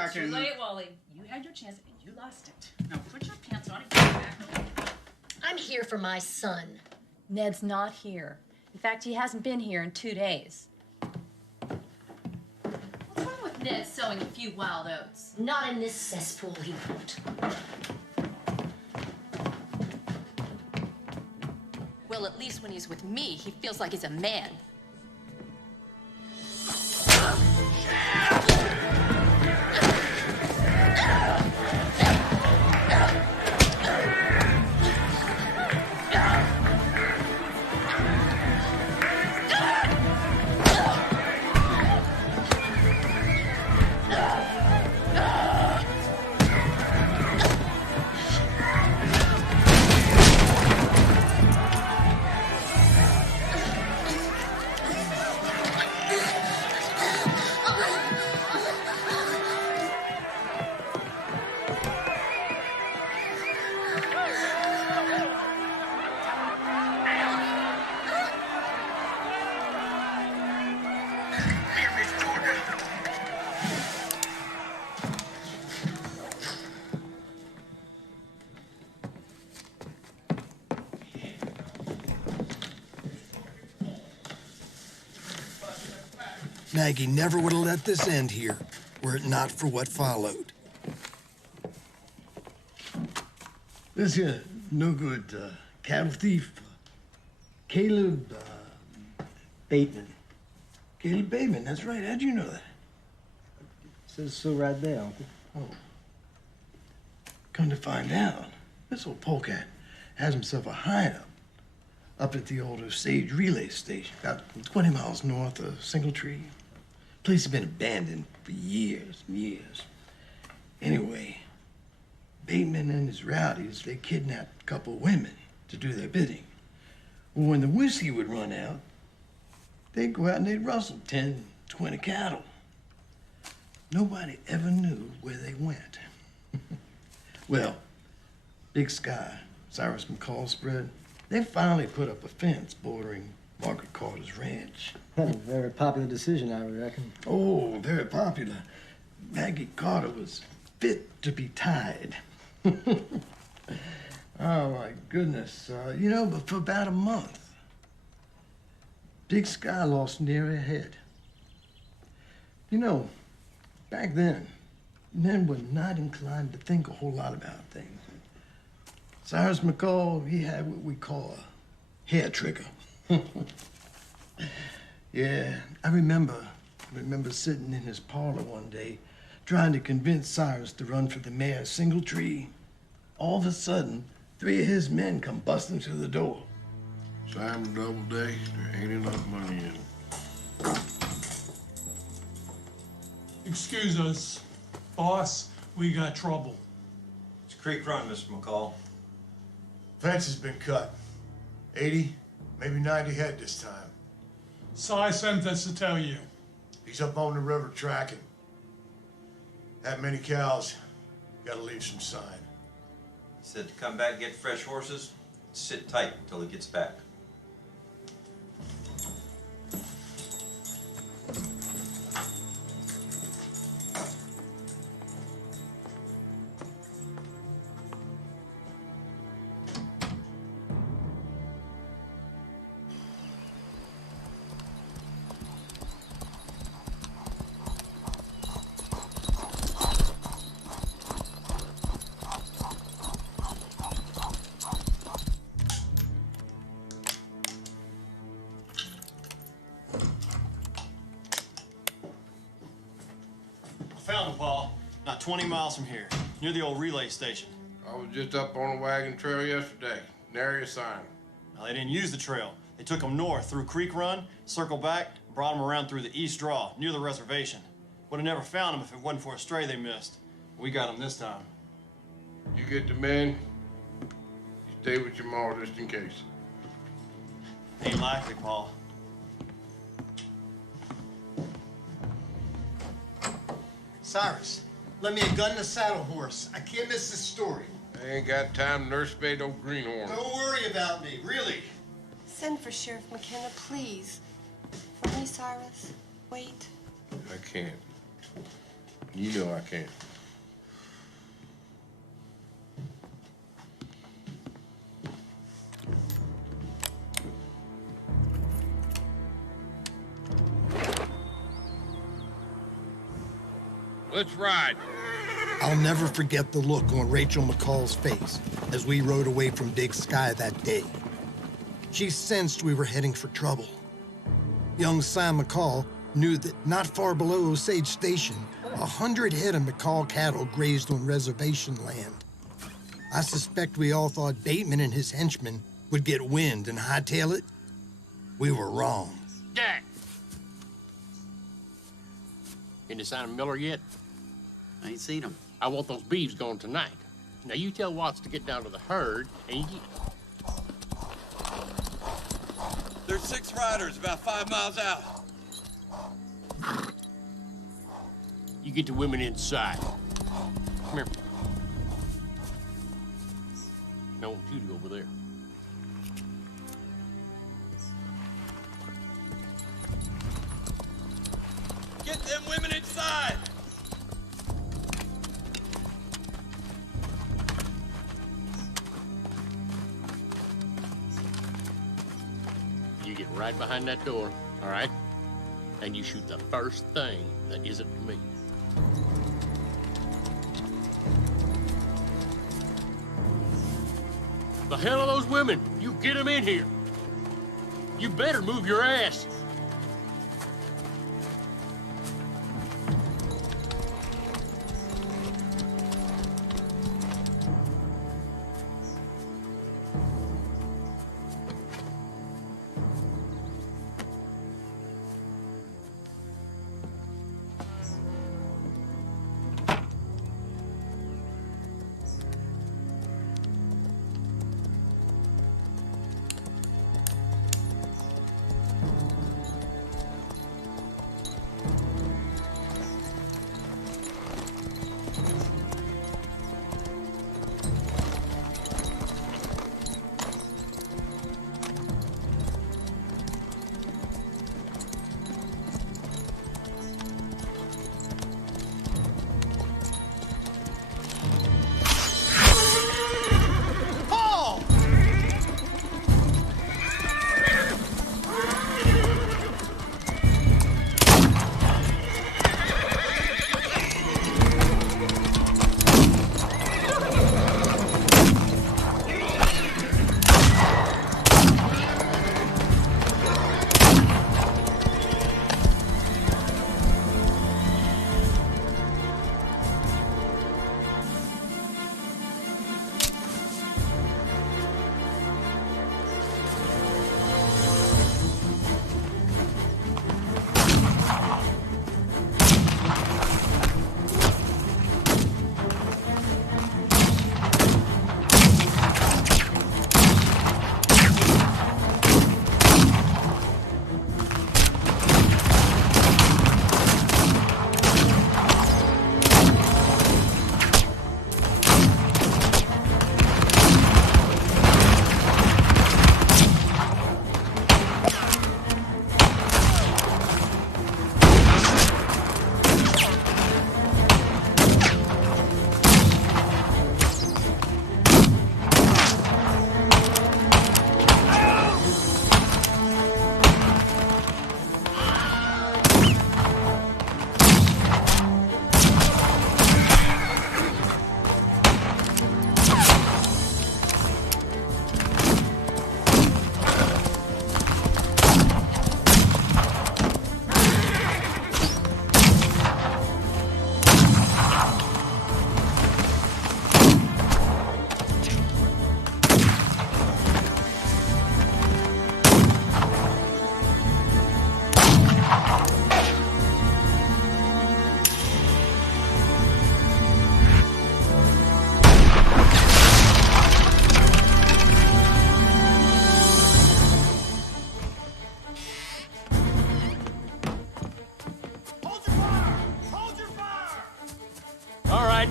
back Too in. late, Wally. You had your chance and you lost it. Now put your pants on and get back home. I'm here for my son. Ned's not here. In fact, he hasn't been here in 2 days. What's wrong with Ned sowing a few wild oats? Not in this cesspool, he won't. Well, at least when he's with me, he feels like he's a man. Maggie never would have let this end here, were it not for what followed. This here no good cattle thief, Caleb Bateman. Caleb Bateman, that's right. How'd you know that? Says so right there, Uncle. Oh. Come to find out, this old polecat has himself a hideout up at the old Osage relay station, about 20 miles north of Singletree. Place has been abandoned for years and years. Anyway, Bateman and his rowdies, they kidnapped a couple of women to do their bidding. Well, when the whiskey would run out, they'd go out and they'd rustle 10, 20 cattle. Nobody ever knew where they went. Well, Big Sky, Cyrus McCall's spread, they finally put up a fence bordering Margaret Carter's ranch. That's a very popular decision, I reckon. Oh, very popular. Maggie Carter was fit to be tied. Oh, my goodness. You know, but for about a month, Big Sky lost near her head. You know, back then, men were not inclined to think a whole lot about things. Cyrus McCall, he had what we call a hair trigger. Yeah, I remember sitting in his parlor one day trying to convince Cyrus to run for the mayor of Singletree. All of a sudden, 3 of his men come busting through the door. Simon Doubleday, there ain't enough money in it. Excuse us, boss, we got trouble. It's Creek Run, Mr. McCall. Fence has been cut. 80, maybe 90 head this time. Cy sent us to tell you. He's up on the river tracking. That many cows, gotta leave some sign. He said to come back and get fresh horses, sit tight until he gets back. Found him, Paul. Not 20 miles from here, near the old relay station. I was just up on the wagon trail yesterday. Nary a sign. Now, they didn't use the trail. They took him north through Creek Run, circled back, and brought him around through the East Draw, near the reservation. Would have never found him if it wasn't for a stray they missed. We got him this time. You get the men, you stay with your ma just in case. Ain't likely, Paul. Cyrus, let me a gun and a saddle horse. I can't miss this story. I ain't got time to nursemaid no greenhorn. Don't worry about me, really. Send for Sheriff McKenna, please. For me, Cyrus. Wait. I can't. You know I can. Let's ride. I'll never forget the look on Rachel McCall's face as we rode away from Big Sky that day. She sensed we were heading for trouble. Young Sam McCall knew that not far below Osage Station, 100 head of McCall cattle grazed on reservation land. I suspect we all thought Bateman and his henchmen would get wind and hightail it. We were wrong. Jack! Any sign of Miller yet? I ain't seen him. I want those beeves gone tonight. Now you tell Watts to get down to the herd and you... There's 6 riders about 5 miles out. You get the women inside. Come here. I want you to go over there. Get them women inside! You get right behind that door, all right? And you shoot the first thing that isn't me. The hell of those women! You get them in here! You better move your ass!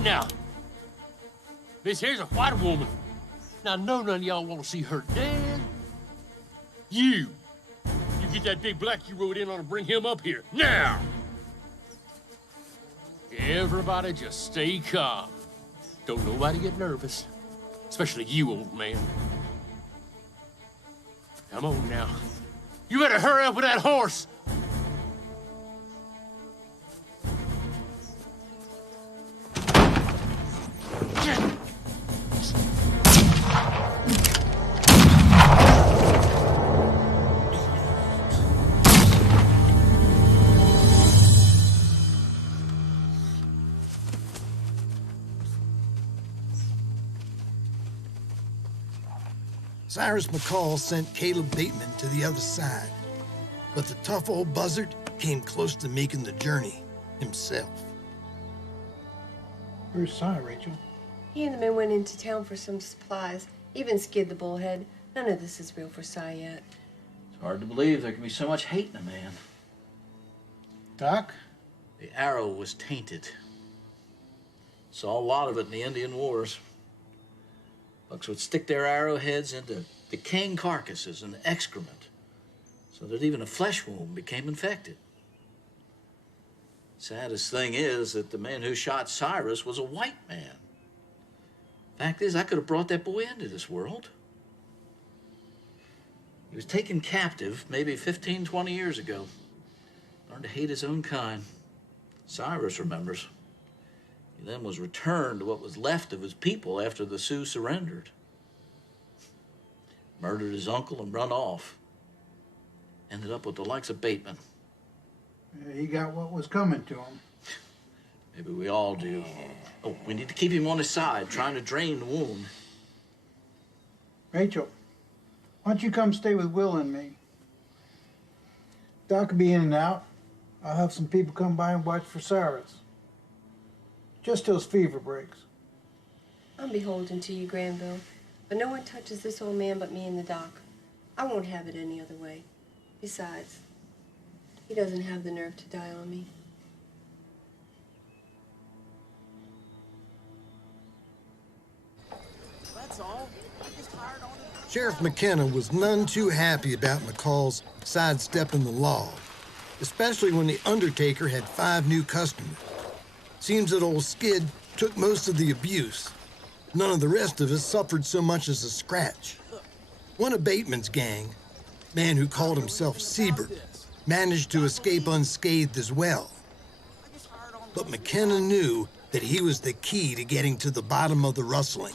Now, this here's a white woman. Now, I know none of y'all want to see her dead. You get that big black you rode in on and bring him up here, now! Everybody just stay calm. Don't nobody get nervous. Especially you, old man. Come on now. You better hurry up with that horse. Cyrus McCall sent Caleb Bateman to the other side, but the tough old buzzard came close to making the journey himself. Where's Si, Rachel? He and the men went into town for some supplies, even skid the bullhead. None of this is real for Si yet. It's hard to believe there can be so much hate in a man. Doc? The arrow was tainted. Saw a lot of it in the Indian Wars. Bucks would stick their arrowheads into decaying carcasses and excrement, so that even a flesh wound became infected. Saddest thing is that the man who shot Cyrus was a white man. Fact is, I could have brought that boy into this world. He was taken captive maybe 15, 20 years ago. Learned to hate his own kind. Cyrus remembers. He then was returned to what was left of his people after the Sioux surrendered. Murdered his uncle and run off. Ended up with the likes of Bateman. He got what was coming to him. Maybe we all do. Oh, we need to keep him on his side, trying to drain the wound. Rachel, why don't you come stay with Will and me? Doc will be in and out. I'll have some people come by and watch for Cyrus. Just till his fever breaks. I'm beholden to you, Granville, but no one touches this old man but me and the doc. I won't have it any other way. Besides, he doesn't have the nerve to die on me. That's all. Sheriff McKenna was none too happy about McCall's sidestepping the law, especially when the undertaker had 5 new customers. Seems that old Skid took most of the abuse. None of the rest of us suffered so much as a scratch. One of Bateman's gang, man who called himself Siebert, managed to escape unscathed as well. But McKenna knew that he was the key to getting to the bottom of the rustling.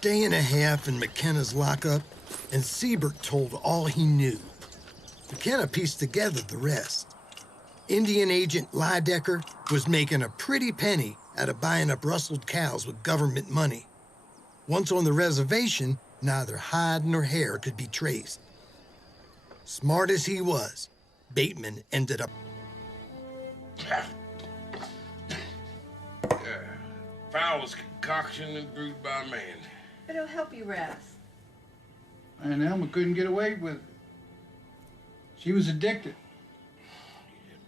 Day and a half in McKenna's lockup, and Siebert told all he knew. McKenna pieced together the rest. Indian agent Lydecker was making a pretty penny out of buying up rustled cows with government money. Once on the reservation, neither hide nor hair could be traced. Smart as he was, Bateman ended up... Foulest concoction and brewed by man. It'll help you rest. And Elma couldn't get away with it. She was addicted.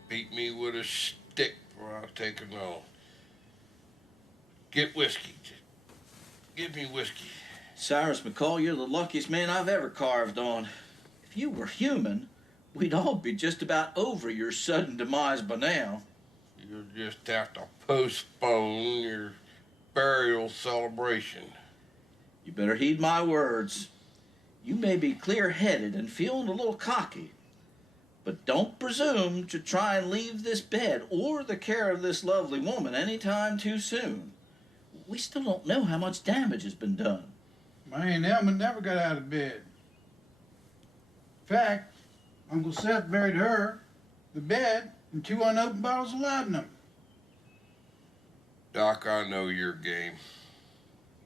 Beat me with a stick before I'll take her on. Get whiskey. Give me whiskey. Cyrus McCall, you're the luckiest man I've ever carved on. If you were human, we'd all be just about over your sudden demise by now. You'll just have to postpone your burial celebration. You better heed my words. You may be clear-headed and feeling a little cocky, but don't presume to try and leave this bed or the care of this lovely woman any time too soon. We still don't know how much damage has been done. My Aunt Elma never got out of bed. In fact, Uncle Seth buried her, the bed, and 2 unopened bottles of laudanum. Doc, I know your game.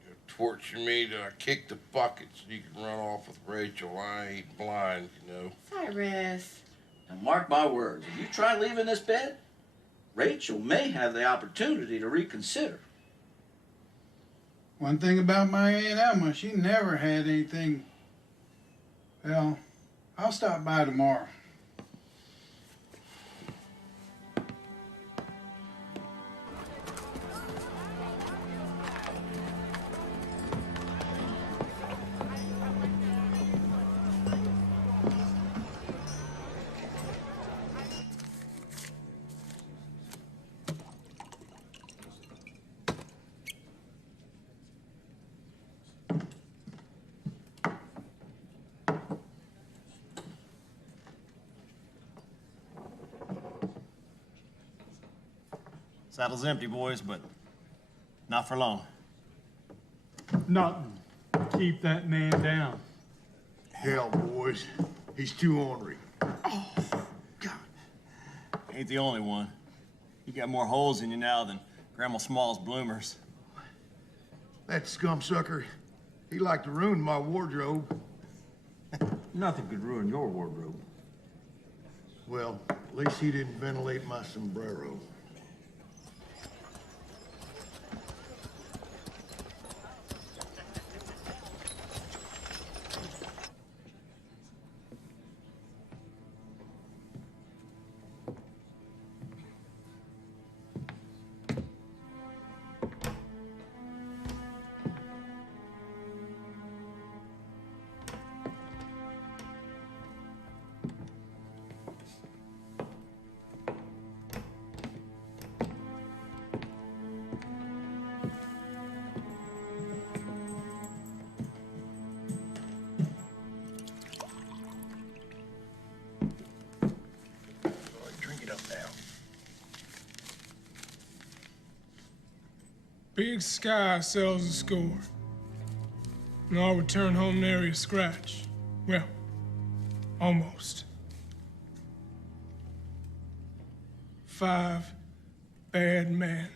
You're torturing me to kick the bucket so you can run off with Rachel. I ain't blind, you know. Cyrus. And mark my words, if you try leaving this bed, Rachel may have the opportunity to reconsider. One thing about my Aunt Elma, she never had anything. Well, I'll stop by tomorrow. Saddle's empty, boys, but not for long. Nothing. Keep that man down. Hell, boys. He's too ornery. Ain't the only one. You got more holes in you now than Grandma Small's bloomers. That scumsucker, he liked to ruin my wardrobe. Nothing could ruin your wardrobe. Well, at least he didn't ventilate my sombrero. Big Sky sells a score, and I'll return home nary a scratch. Well, almost. 5 bad men,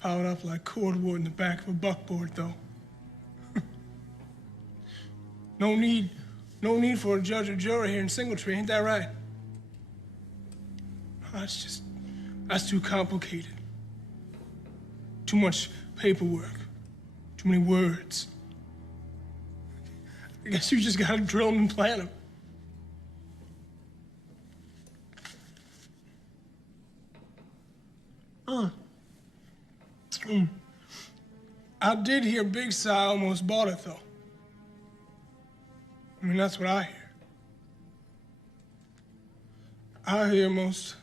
piled up like cordwood in the back of a buckboard, though. No need for a judge or jury here in Singletree, ain't that right? That's too complicated. Too much paperwork, too many words. I guess you just gotta drill them and plant them. I did hear Big Si almost bought it, though. I mean, that's what I hear. I hear most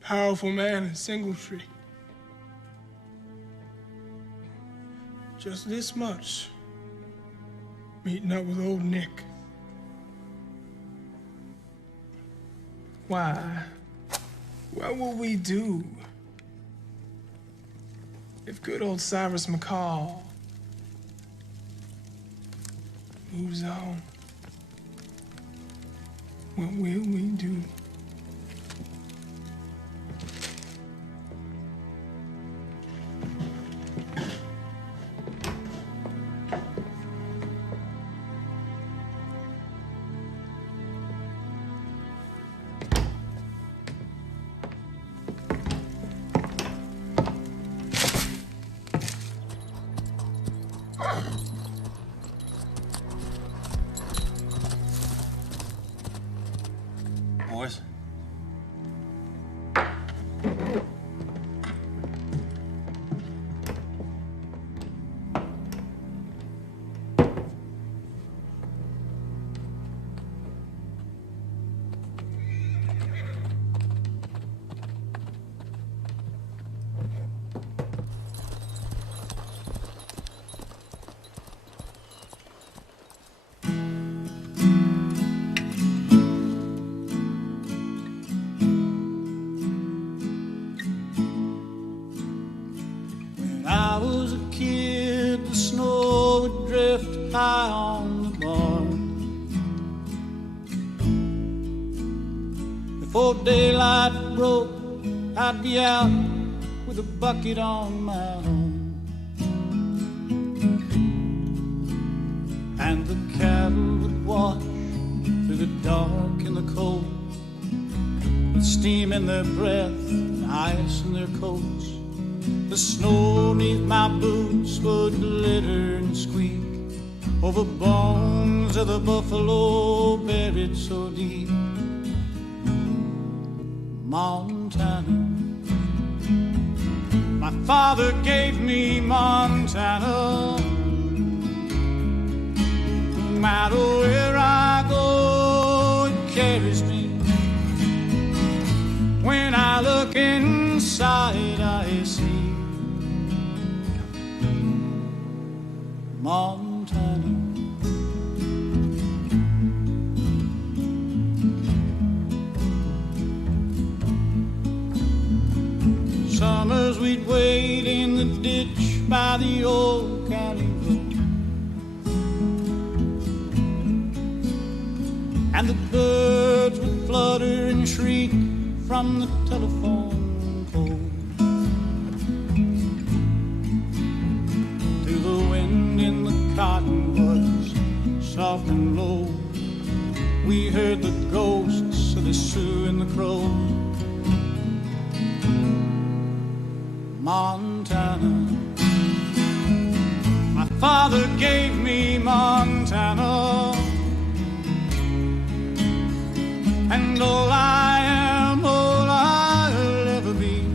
powerful man in Singletree. Just this much, meeting up with old Nick. Why? What will we do if good old Cyrus McCall moves on? What will we do? Boys. I was a kid, the snow would drift high on the barn. Before daylight broke, I'd be out with a bucket on my own. And the cattle would wash through the dark and the cold, with steam in their breath and ice in their coats. The snow neath my boots would glitter and squeak over bones of the buffalo buried so deep. Montana, my father gave me Montana. No matter where I go, it carries me. When I look inside, I see Montana. we'd wait in the ditch by the old county road. And the birds would flutter and shriek from the telephone pole. Through the wind in the cottonwoods, soft and low, we heard the ghosts of the Sioux and the Crow. Montana, my father gave me Montana, and all I am, all I'll ever be,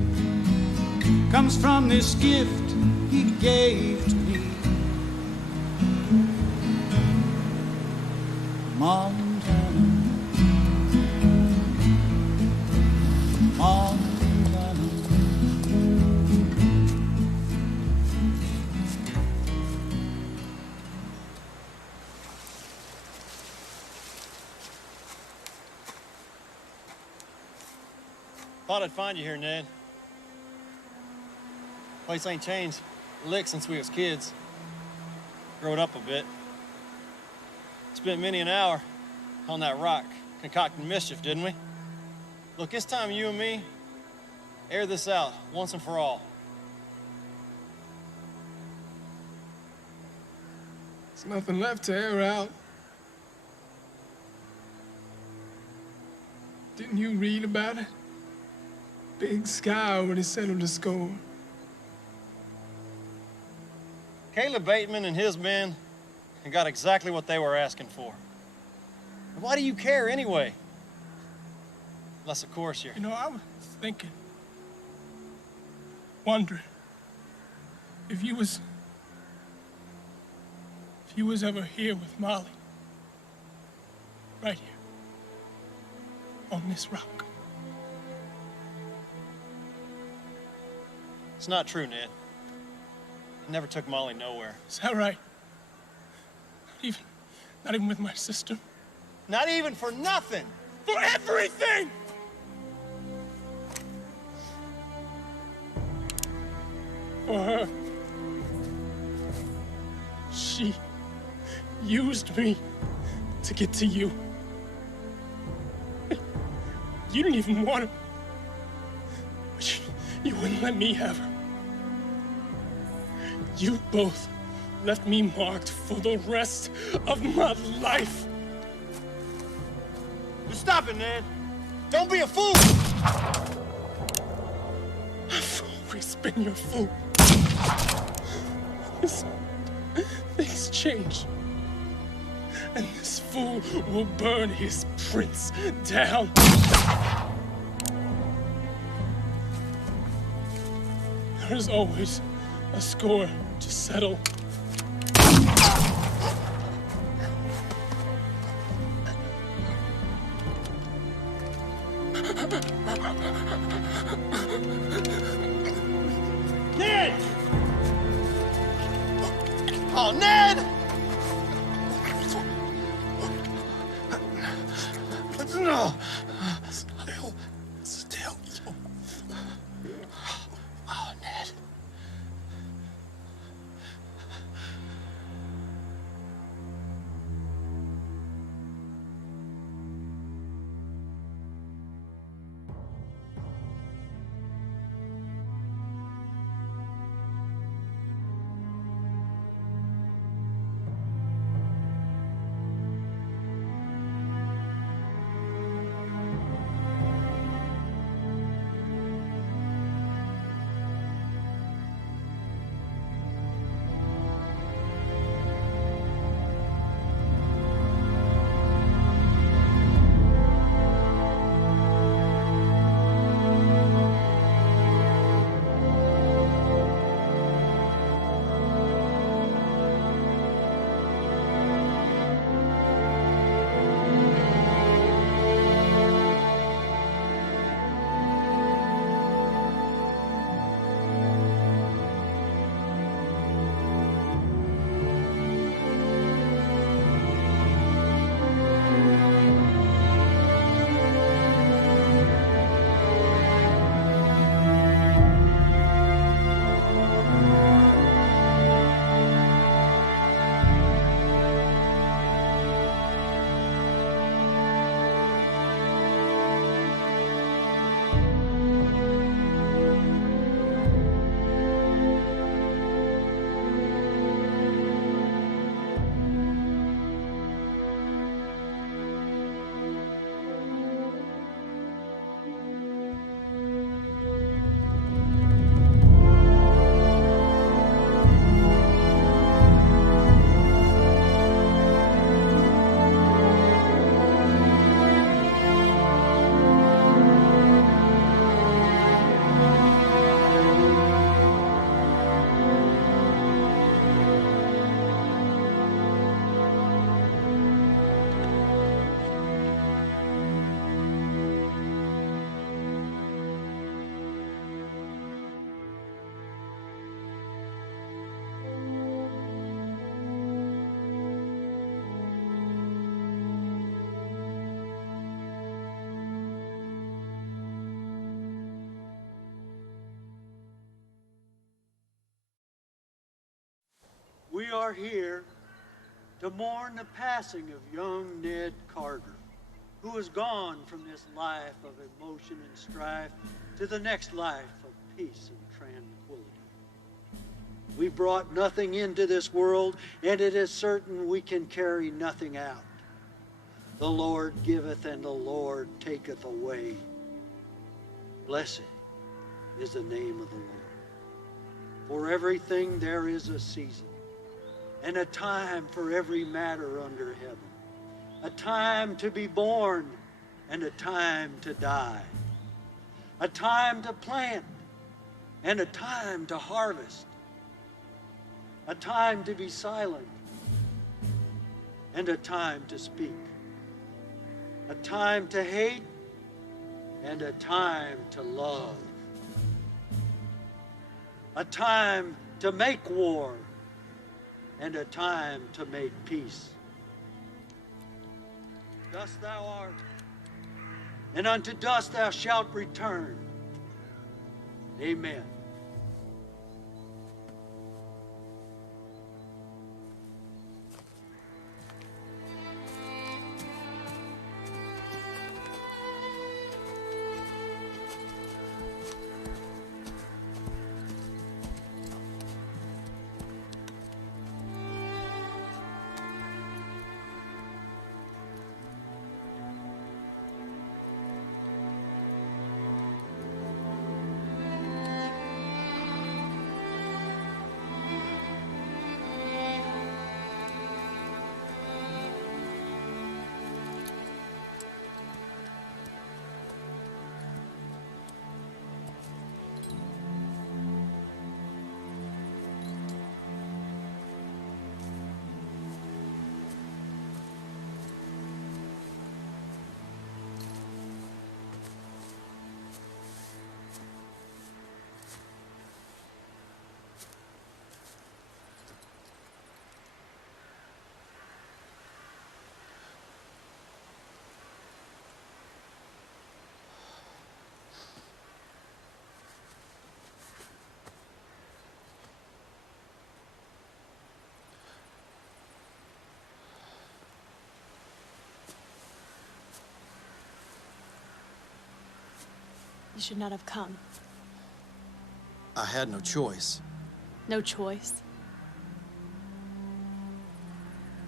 comes from this gift he gave to me. Montana, Montana. Thought I'd find you here, Ned. Place ain't changed a lick since we was kids. Growed up a bit. Spent many an hour on that rock concocting mischief, didn't we? Look, it's time you and me air this out once and for all. There's nothing left to air out. Didn't you read about it? Big Sky already settled the score. Caleb Bateman and his men got exactly what they were asking for. Why do you care anyway? Unless, of course, you're... You know, I was thinking, wondering, if you was ever here with Molly, right here, on this rock. It's not true, Ned. I never took Molly nowhere. Is that right? Not even with my sister? Not even for nothing! For everything! For her. She used me to get to you. You didn't even want her. But you wouldn't let me have her. You both left me marked for the rest of my life. Just stop it, Ned. Don't be a fool! I've always been your fool. Things change. And this fool will burn his prince down. There is always a score to settle. Ned! Oh, Ned! No! Still. Oh, Ned. are here to mourn the passing of young Ned Carter, who is gone from this life of emotion and strife to the next life of peace and tranquility. We brought nothing into this world, and it is certain we can carry nothing out. The Lord giveth and the Lord taketh away. Blessed is the name of the Lord. For everything there is a season, and a time for every matter under heaven. A time to be born, and a time to die. A time to plant, and a time to harvest. A time to be silent, and a time to speak. A time to hate, and a time to love. A time to make war, and a time to make peace. Dust thou art, and unto dust thou shalt return. Amen. You should not have come. I had no choice. No choice.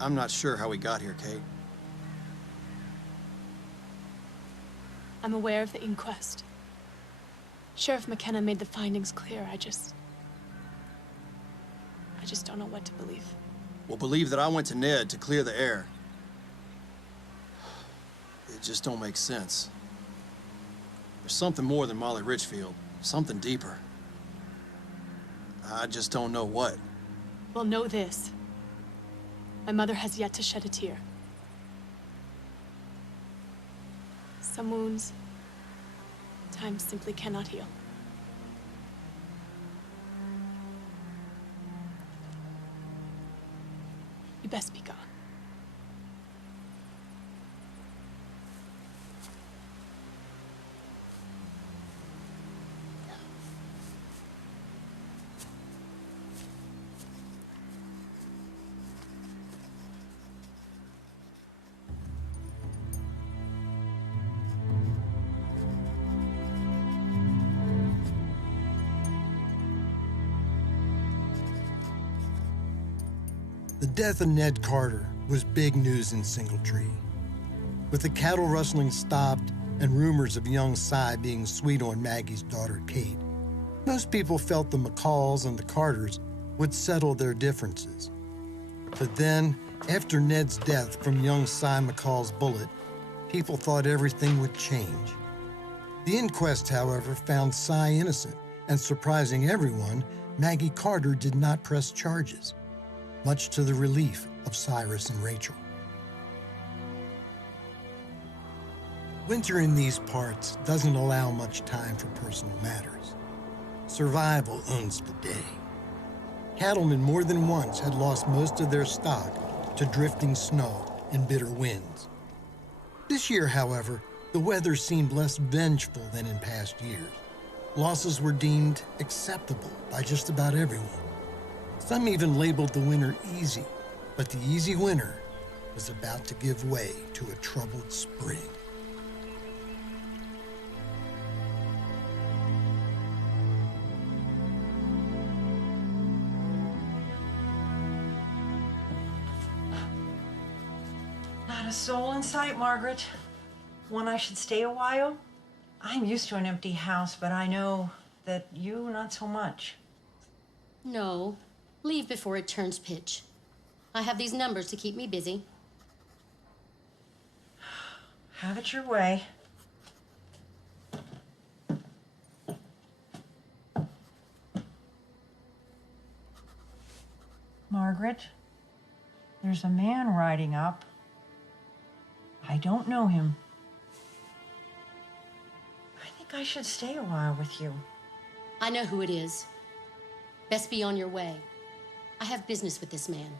I'm not sure how we got here, Kate. I'm aware of the inquest. Sheriff McKenna made the findings clear. I just don't know what to believe. Well, believe that I went to Ned to clear the air. It just don't make sense. There's something more than Molly Richfield, something deeper. I just don't know what. Well, know this. My mother has yet to shed a tear. Some wounds, time simply cannot heal. You best be gone. The death of Ned Carter was big news in Singletree. With the cattle rustling stopped and rumors of young Cy being sweet on Maggie's daughter, Kate, most people felt the McCalls and the Carters would settle their differences. But then, after Ned's death from young Cy McCall's bullet, people thought everything would change. The inquest, however, found Cy innocent, and surprising everyone, Maggie Carter did not press charges, much to the relief of Cyrus and Rachel. Winter in these parts doesn't allow much time for personal matters. Survival owns the day. Cattlemen more than once had lost most of their stock to drifting snow and bitter winds. This year, however, the weather seemed less vengeful than in past years. Losses were deemed acceptable by just about everyone. Some even labeled the winter easy, but the easy winter was about to give way to a troubled spring. Not a soul in sight, Margaret. One I should stay a while? I'm used to an empty house, but I know that you, not so much. No, leave before it turns pitch. I have these numbers to keep me busy. Have it your way. Margaret, there's a man riding up. I don't know him. I think I should stay a while with you. I know who it is. Best be on your way. I have business with this man.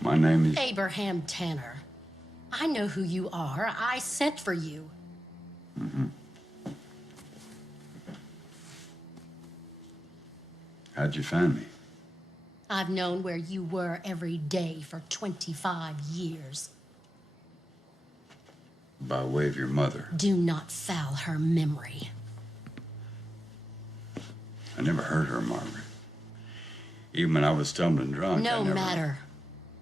My name is... Abraham Tanner. I know who you are. I sent for you. Mm-hmm. How'd you find me? I've known where you were every day for 25 years. By way of your mother. Do not foul her memory. I never hurt her, Margaret. Even when I was stumbling drunk, No I never... matter.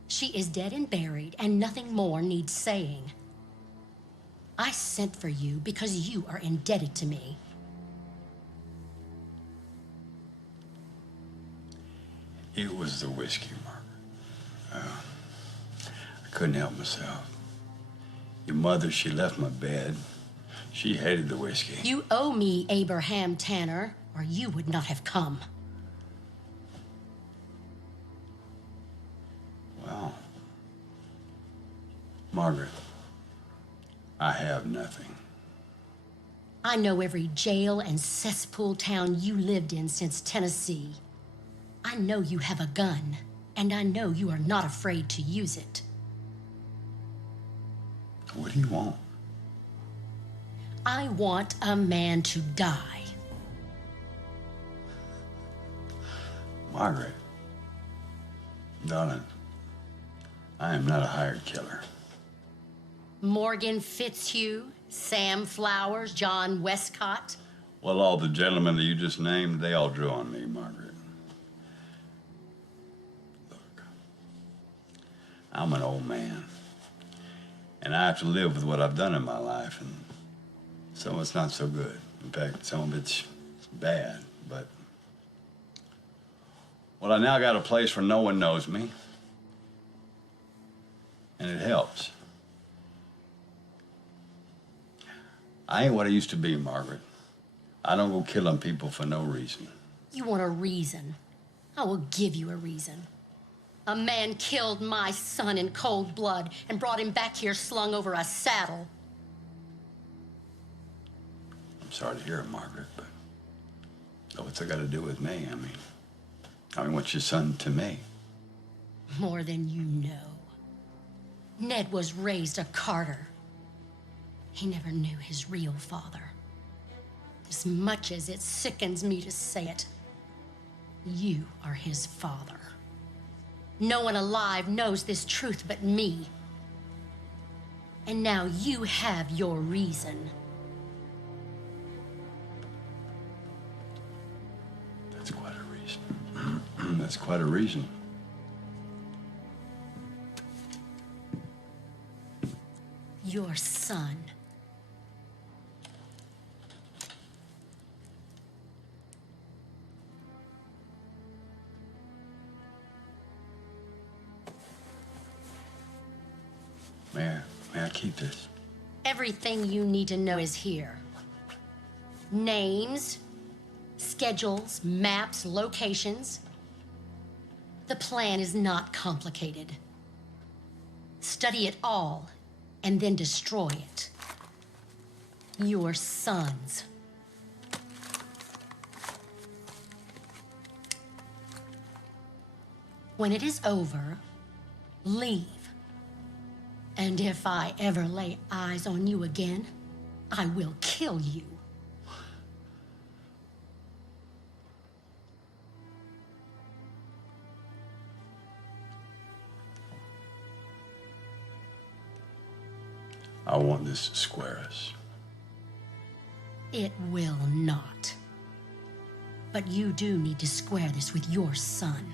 She is dead and buried, and nothing more needs saying. I sent for you because you are indebted to me. It was the whiskey, Margaret. I couldn't help myself. Your mother, she left my bed. She hated the whiskey. You owe me, Abraham Tanner, or you would not have come. Well, Margaret, I have nothing. I know every jail and cesspool town you lived in since Tennessee. I know you have a gun, and I know you are not afraid to use it. What do you want? I want a man to die. Margaret, darling, I am not a hired killer. Morgan Fitzhugh, Sam Flowers, John Westcott. Well, all the gentlemen that you just named, they all drew on me, Margaret. Look, I'm an old man, and I have to live with what I've done in my life, and some of it's not so good. In fact, some of it's bad, but... Well, I now got a place where no one knows me, and it helps. I ain't what I used to be, Margaret. I don't go killing people for no reason. You want a reason? I will give you a reason. A man killed my son in cold blood and brought him back here slung over a saddle. I'm sorry to hear it, Margaret, but what's that got to do with me? I mean, what's your son to me? More than you know. Ned was raised a Carter. He never knew his real father. As much as it sickens me to say it, you are his father. No one alive knows this truth but me. And now you have your reason. That's quite a reason. That's quite a reason. your son. May I keep this? Everything you need to know is here. Names, schedules, maps, locations. The plan is not complicated. Study it all and then destroy it. Your sons. When it is over, leave. And if I ever lay eyes on you again, I will kill you. I want this to square us. It will not. But you do need to square this with your son.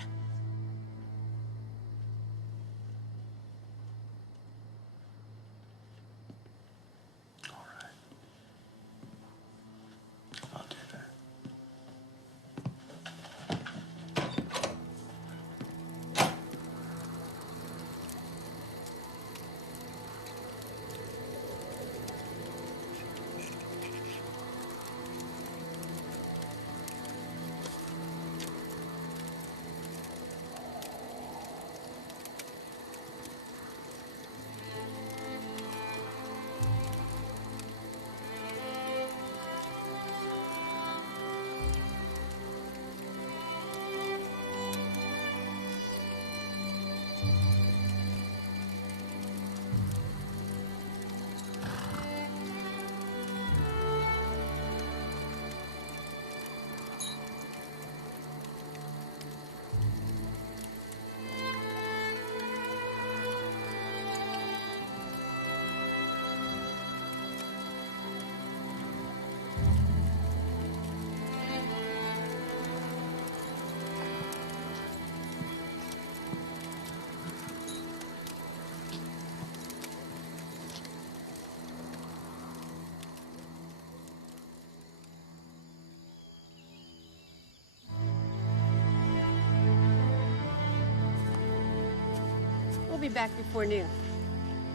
We'll be back before noon.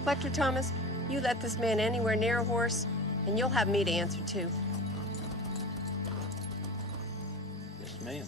Fletcher Thomas, you let this man anywhere near a horse, and you'll have me to answer to. Yes, ma'am.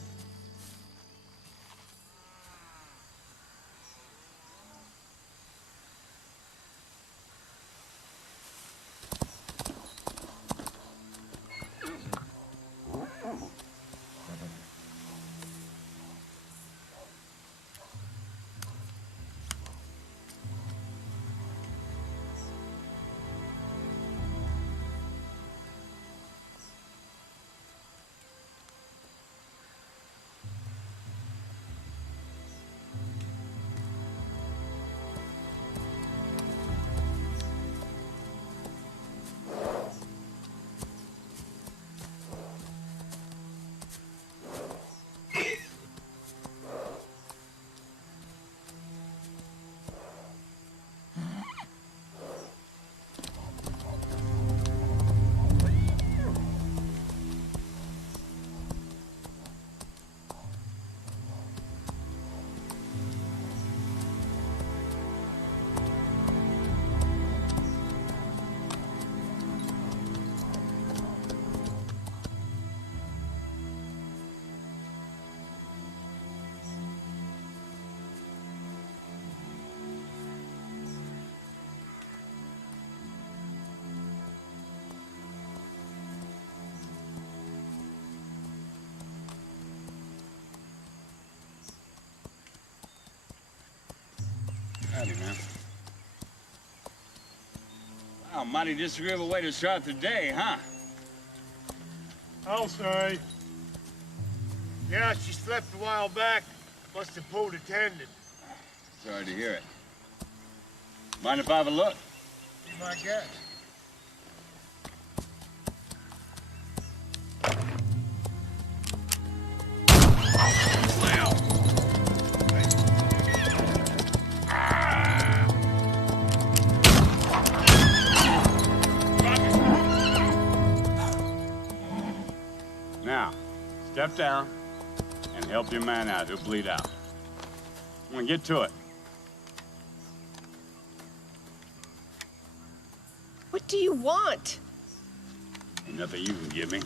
Howdy, man. Wow, mighty disagreeable way to start the day, huh? I'll say. Yeah, she slept a while back. Must have pulled a tendon. Sorry to hear it. Mind if I have a look? Be my guest. step down and help your man out. He'll bleed out. Come on, get to it. What do you want? Ain't nothing you can give me.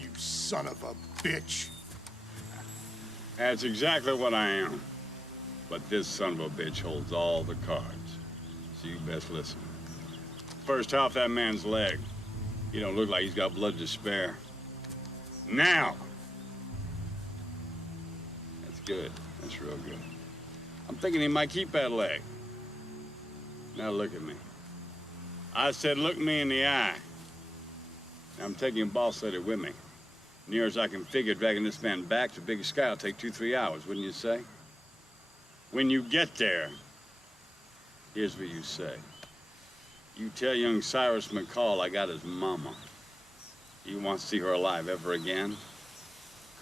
You son of a bitch. That's exactly what I am. But this son of a bitch holds all the cards. So you best listen. First off that man's leg. He don't look like he's got blood to spare. Now! That's good. That's real good. I'm thinking he might keep that leg. Now look at me. I said look me in the eye. I'm taking Boss Lady with me. Near as I can figure, dragging this man back to Big Sky will take 2-3 hours, wouldn't you say? When you get there, here's what you say. You tell young Cyrus McCall I got his mama. You want to see her alive ever again?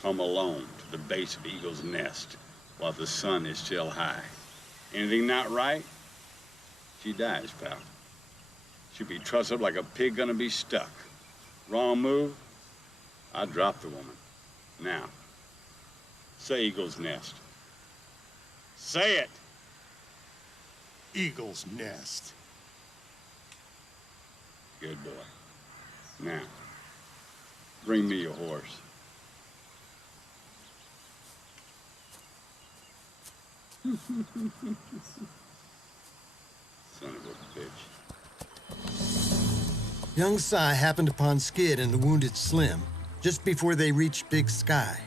Come alone to the base of Eagle's Nest while the sun is still high. Anything not right? She dies, pal. She'll be trussed up like a pig gonna be stuck. Wrong move? I drop the woman. Now, say Eagle's Nest. Say it! Eagle's Nest. Good boy. Now, bring me your horse. Son of a bitch. Young Cy happened upon Skid and the wounded Slim just before they reached Big Sky.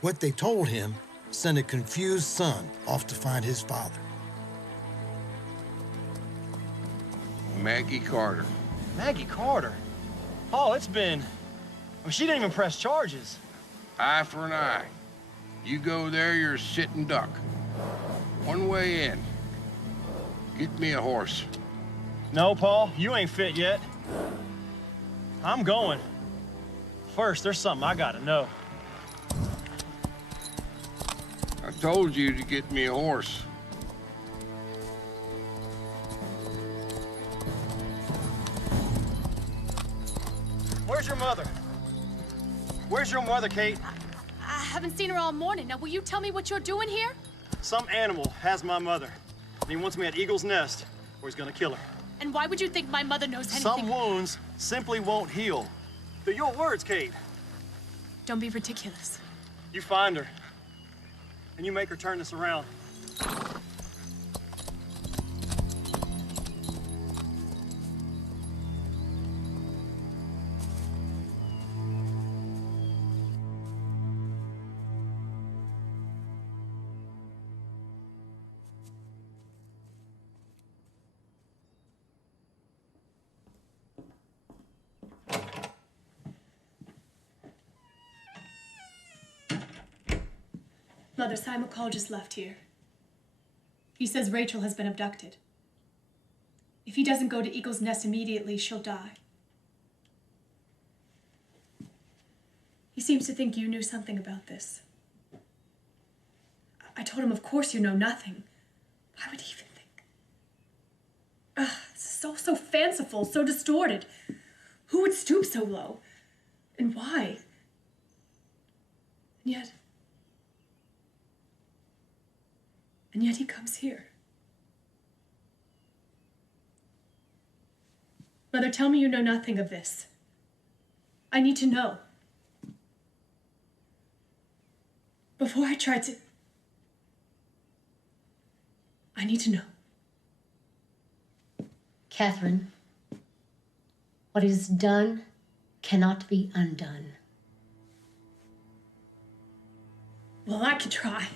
What they told him sent a confused son off to find his father. Maggie Carter. Maggie Carter? Paul, it's been... I mean, she didn't even press charges. Eye for an eye. You go there, you're a sitting duck. One way in. Get me a horse. No, Paul, you ain't fit yet. I'm going. First, there's something I gotta know. I told you to get me a horse. Where's your mother? Where's your mother, Kate? I haven't seen her all morning. Now, will you tell me what you're doing here? Some animal has my mother. And he wants me at Eagle's Nest, or he's gonna kill her. And why would you think my mother knows anything? Some wounds simply won't heal. They're your words, Kate. Don't be ridiculous. You find her, and you make her turn this around. Mother, Cy McCall just left here. He says Rachel has been abducted. If he doesn't go to Eagle's Nest immediately, she'll die. He seems to think you knew something about this. I told him, of course you know nothing. Why would he even think? It's so fanciful, so distorted. Who would stoop so low? And why? And yet he comes here. Mother, tell me you know nothing of this. I need to know. Before I try to... I need to know. Catherine, what is done cannot be undone. Well, I could try.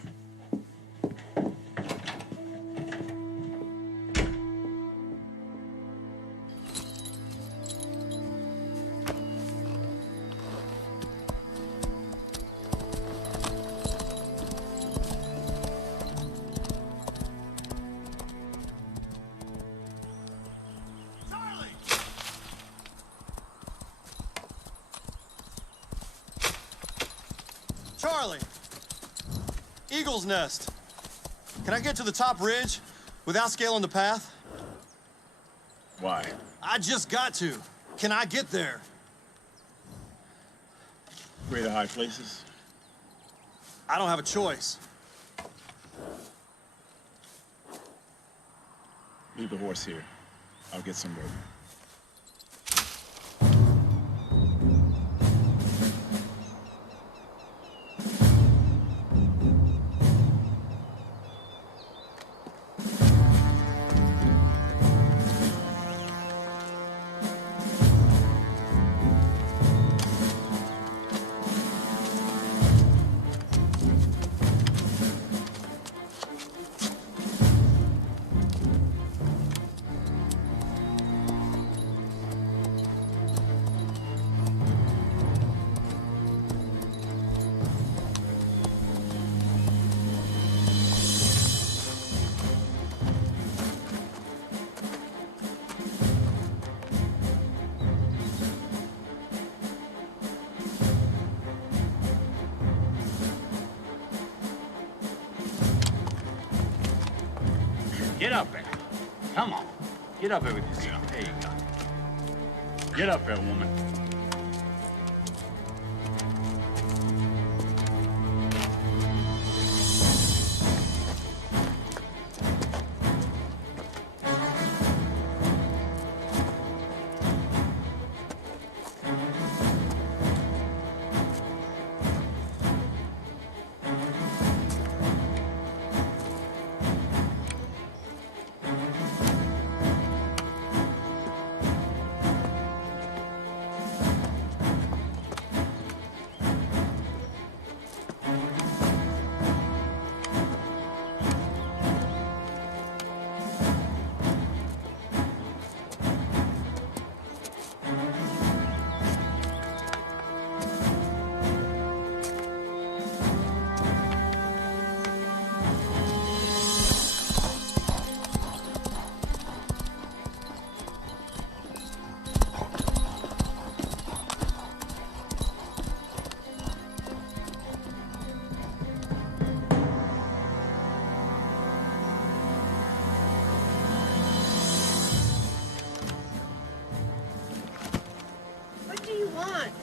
Charlie! Eagle's Nest. Can I get to the top ridge without scaling the path? Why? I just got to. Can I get there? Afraid of high places? I don't have a choice. Leave the horse here. I'll get some rope. Get up there. Come on. Get up there with yourself. There you go. Get up there, woman.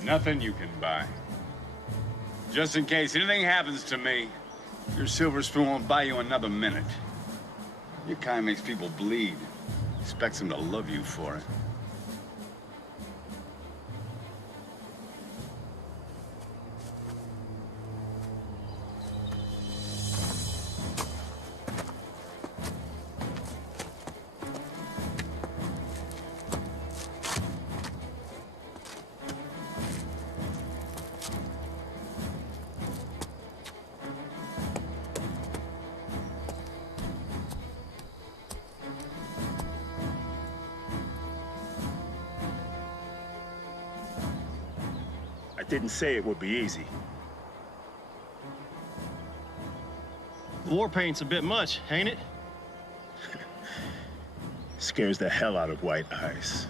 Nothing you can buy. Just in case anything happens to me, your silver spoon won't buy you another minute. Your kind makes people bleed. Expects them to love you for it. I didn't say it would be easy. War paint's a bit much, ain't it? Scares the hell out of white eyes.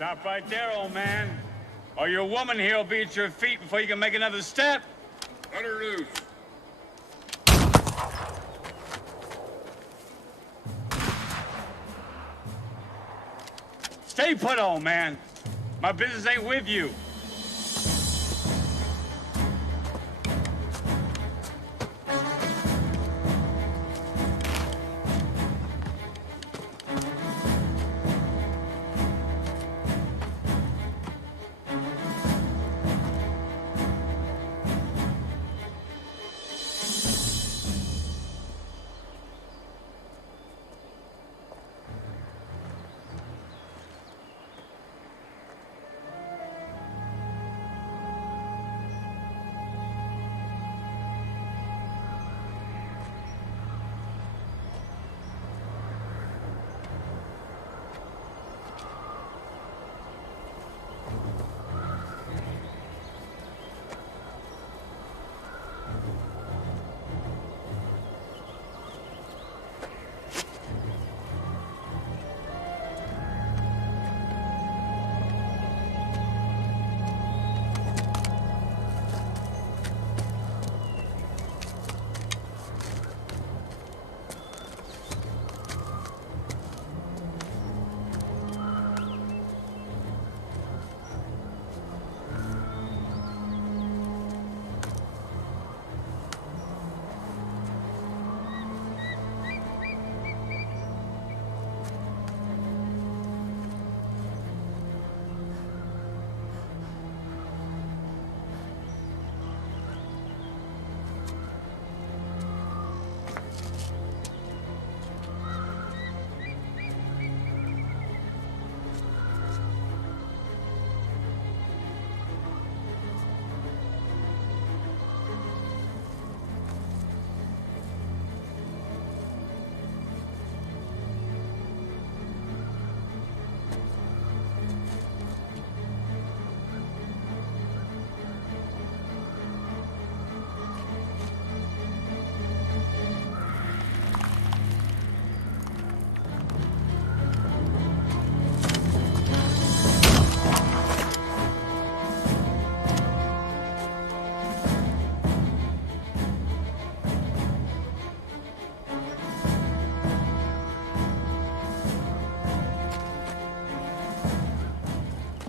Stop right there, old man. Or your woman here will be at your feet before you can make another step. Let her loose. Stay put, old man. My business ain't with you.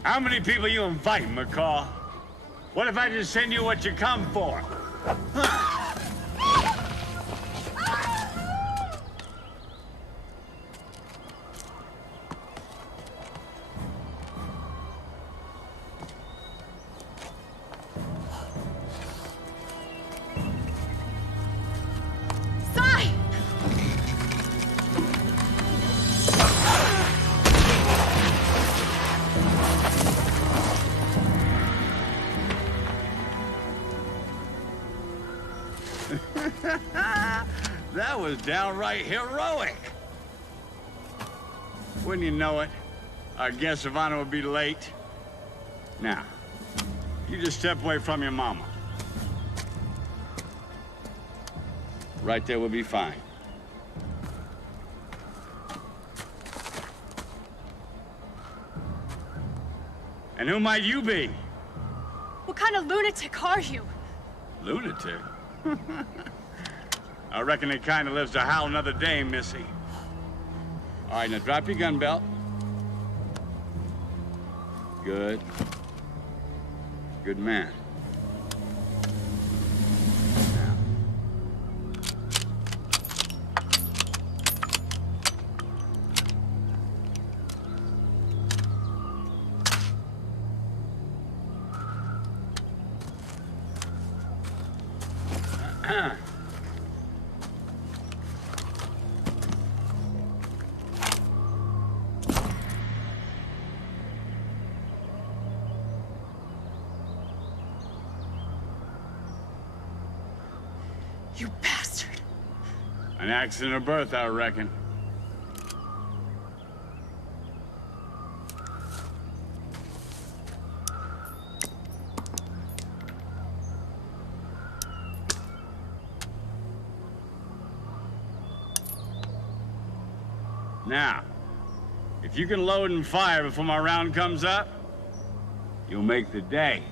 How many people you inviting, McCall? What if I just send you what you come for? That was downright heroic. Wouldn't you know it, our guest of honor will be late. Now, you just step away from your mama. Right there will be fine. And who might you be? What kind of lunatic are you? Lunatic? I reckon it kind of lives to howl another day, Missy. All right, now drop your gun belt. Good. Good man. Now. You bastard. An accident of birth, I reckon. Now, if you can load and fire before my round comes up, you'll make the day.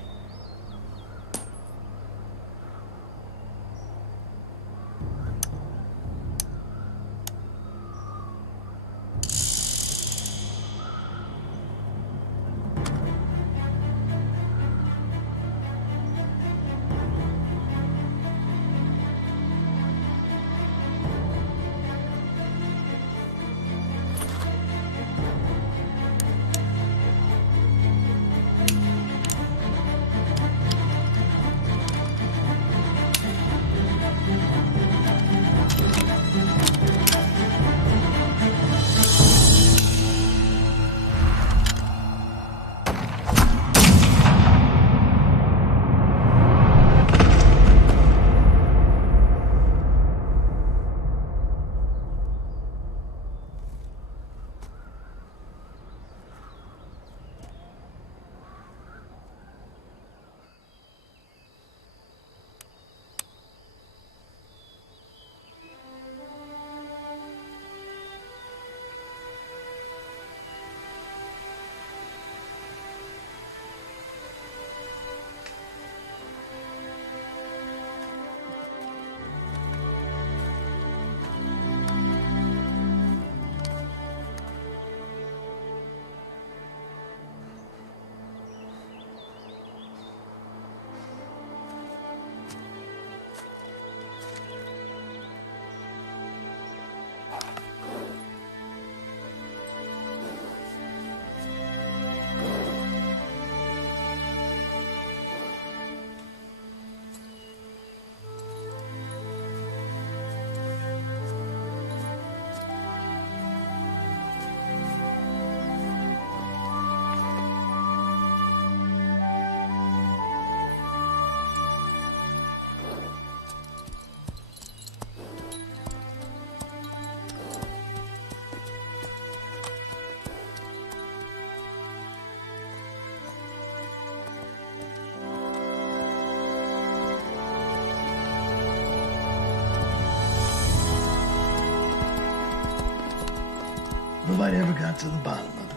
Nobody ever got to the bottom of it.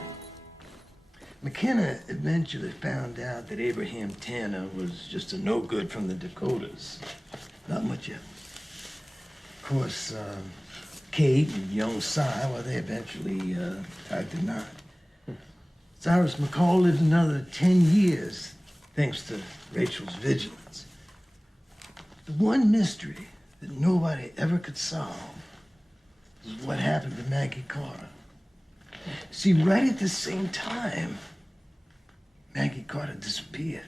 McKenna eventually found out that Abraham Tanner was just a no-good from the Dakotas. Not much of it. Of course, Kate and young Si, well, they eventually tied the knot. Cyrus McCall lived another 10 years, thanks to Rachel's vigilance. The one mystery that nobody ever could solve was what happened to Maggie Carter. See, right at the same time, Maggie Carter disappeared.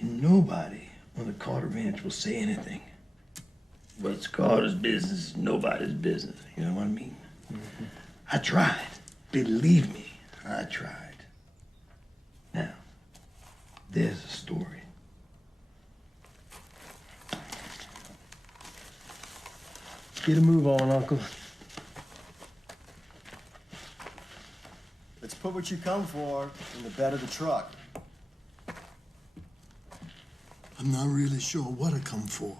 And nobody on the Carter Ranch will say anything. But it's Carter's business, nobody's business. You know what I mean? Mm-hmm. I tried. Believe me, I tried. Now, there's a story. Get a move on, Uncle. Let's put what you come for in the bed of the truck. I'm not really sure what I come for.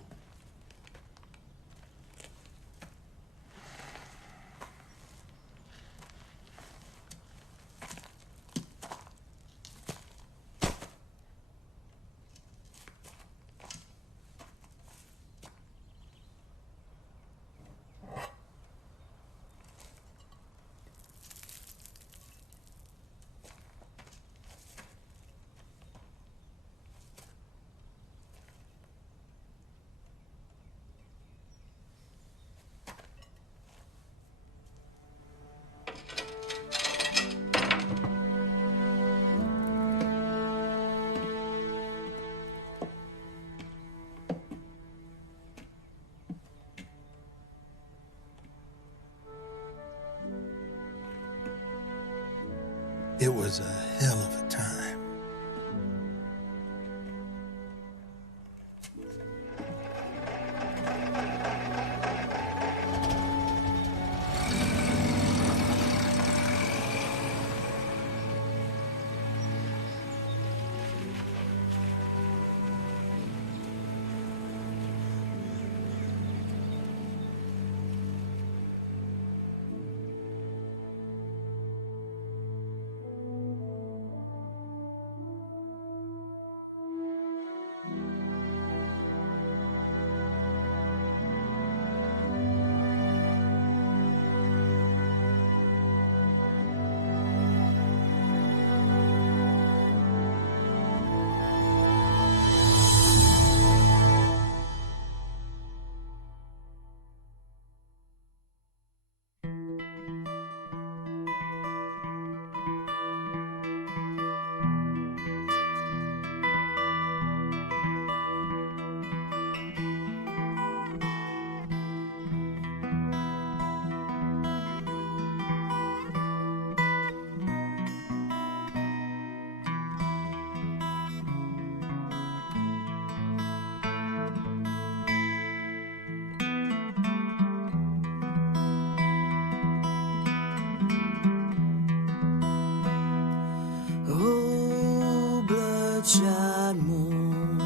It was a hell of a time. Oh, bloodshot moon.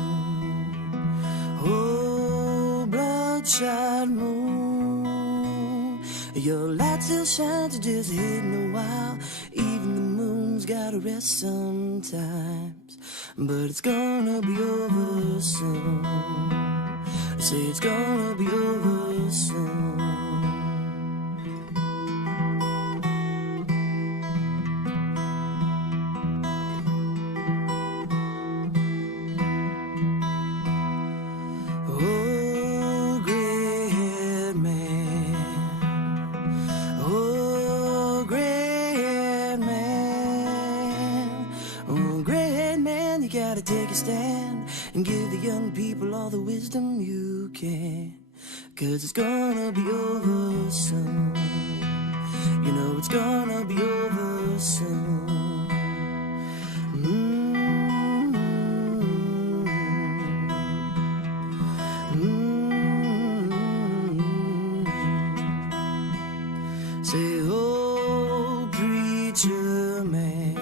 Oh, bloodshot moon. Your light still shines, it just hitting a while. Even the moon's gotta rest sometimes. But it's gonna be over soon. I say it's gonna be over soon. Oh, gray-haired man. Oh, gray-haired man. Oh, gray-haired man, you gotta take a stand and give the young people all the wisdom you can. 'Cause it's gonna be over soon. You know it's gonna be over soon. Say, oh, preacher man.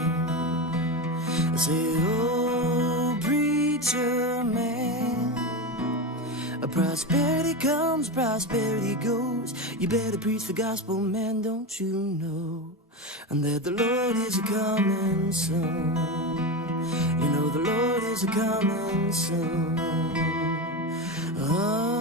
Say, oh, preacher man. Prosperity comes, prosperity goes. You better preach the gospel, man, don't you know? And that the Lord is a-coming soon. You know the Lord is a-coming soon. Oh.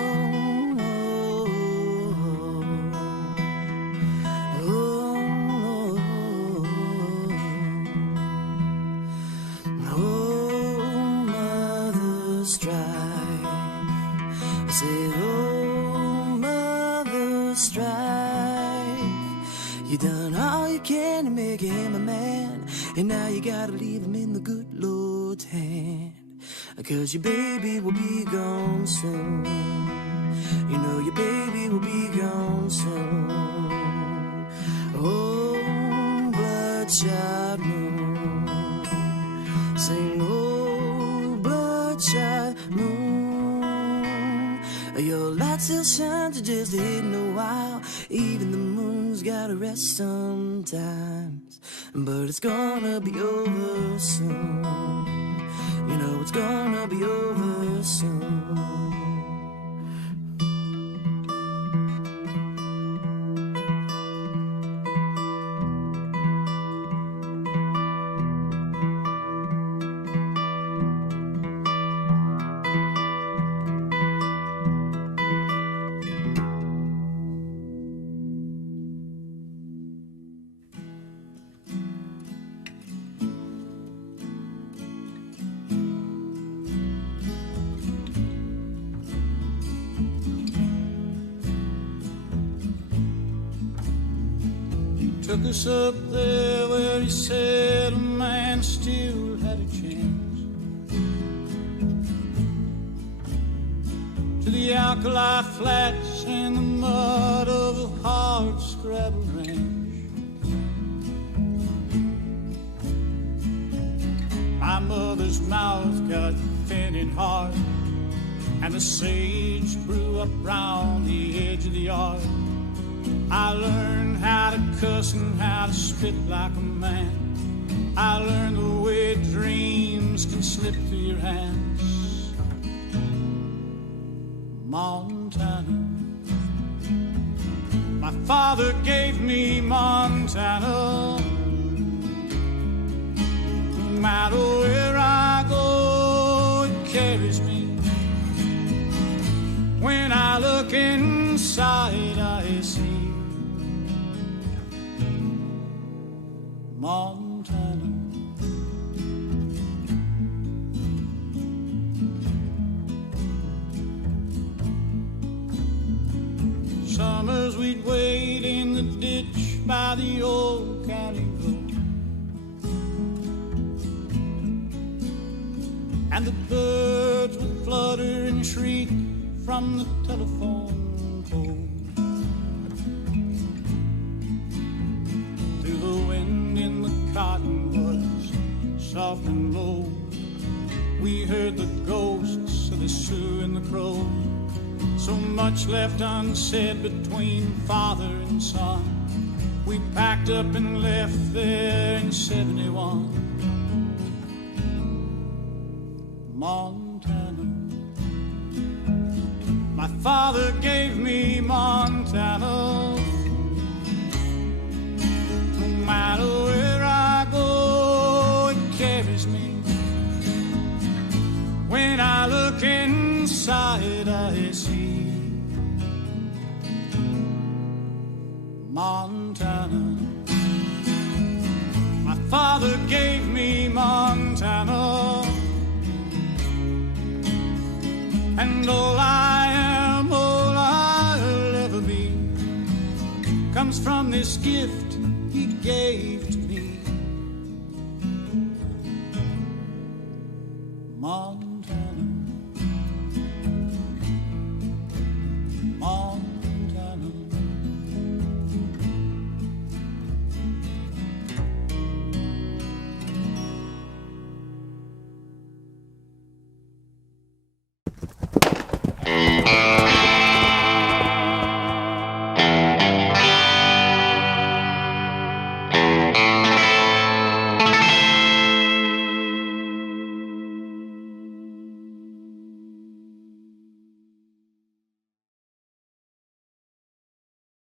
strife. You done all you can to make him a man, and now you gotta leave him in the good Lord's hand. 'Cause your baby will be gone soon. You know your baby will be gone soon. Oh, bloodshot moon, sing, oh, bloodshot moon. Your light still shines, you just didn't know why. Even the moon's gotta rest sometimes, but it's gonna be over soon. You know it's gonna be over soon. Took us up there where he said a man still had a chance. To the alkali flats and the mud of a hard scrabble ranch. My mother's mouth got thin and hard, and the sage grew up round the edge of the yard. I learned how to cuss and how to spit like a man. I learned the way dreams can slip through your hands. Montana. My father gave me Montana. No matter where I go, it carries me. When I look inside, I see Montana. Summers we'd wait in the ditch by the old county road, and the birds would flutter and shriek from the telephone pole. Through the wind in the cottonwoods, soft and low, we heard the ghosts of the Sioux and the Crow. So much left unsaid between father and son. We packed up and left there in 71. Montana. My father gave me Montana. No matter where I go, it carries me. When I look inside, I see Montana. My father gave me Montana. And all I am, all I'll ever be, comes from this gift he gave to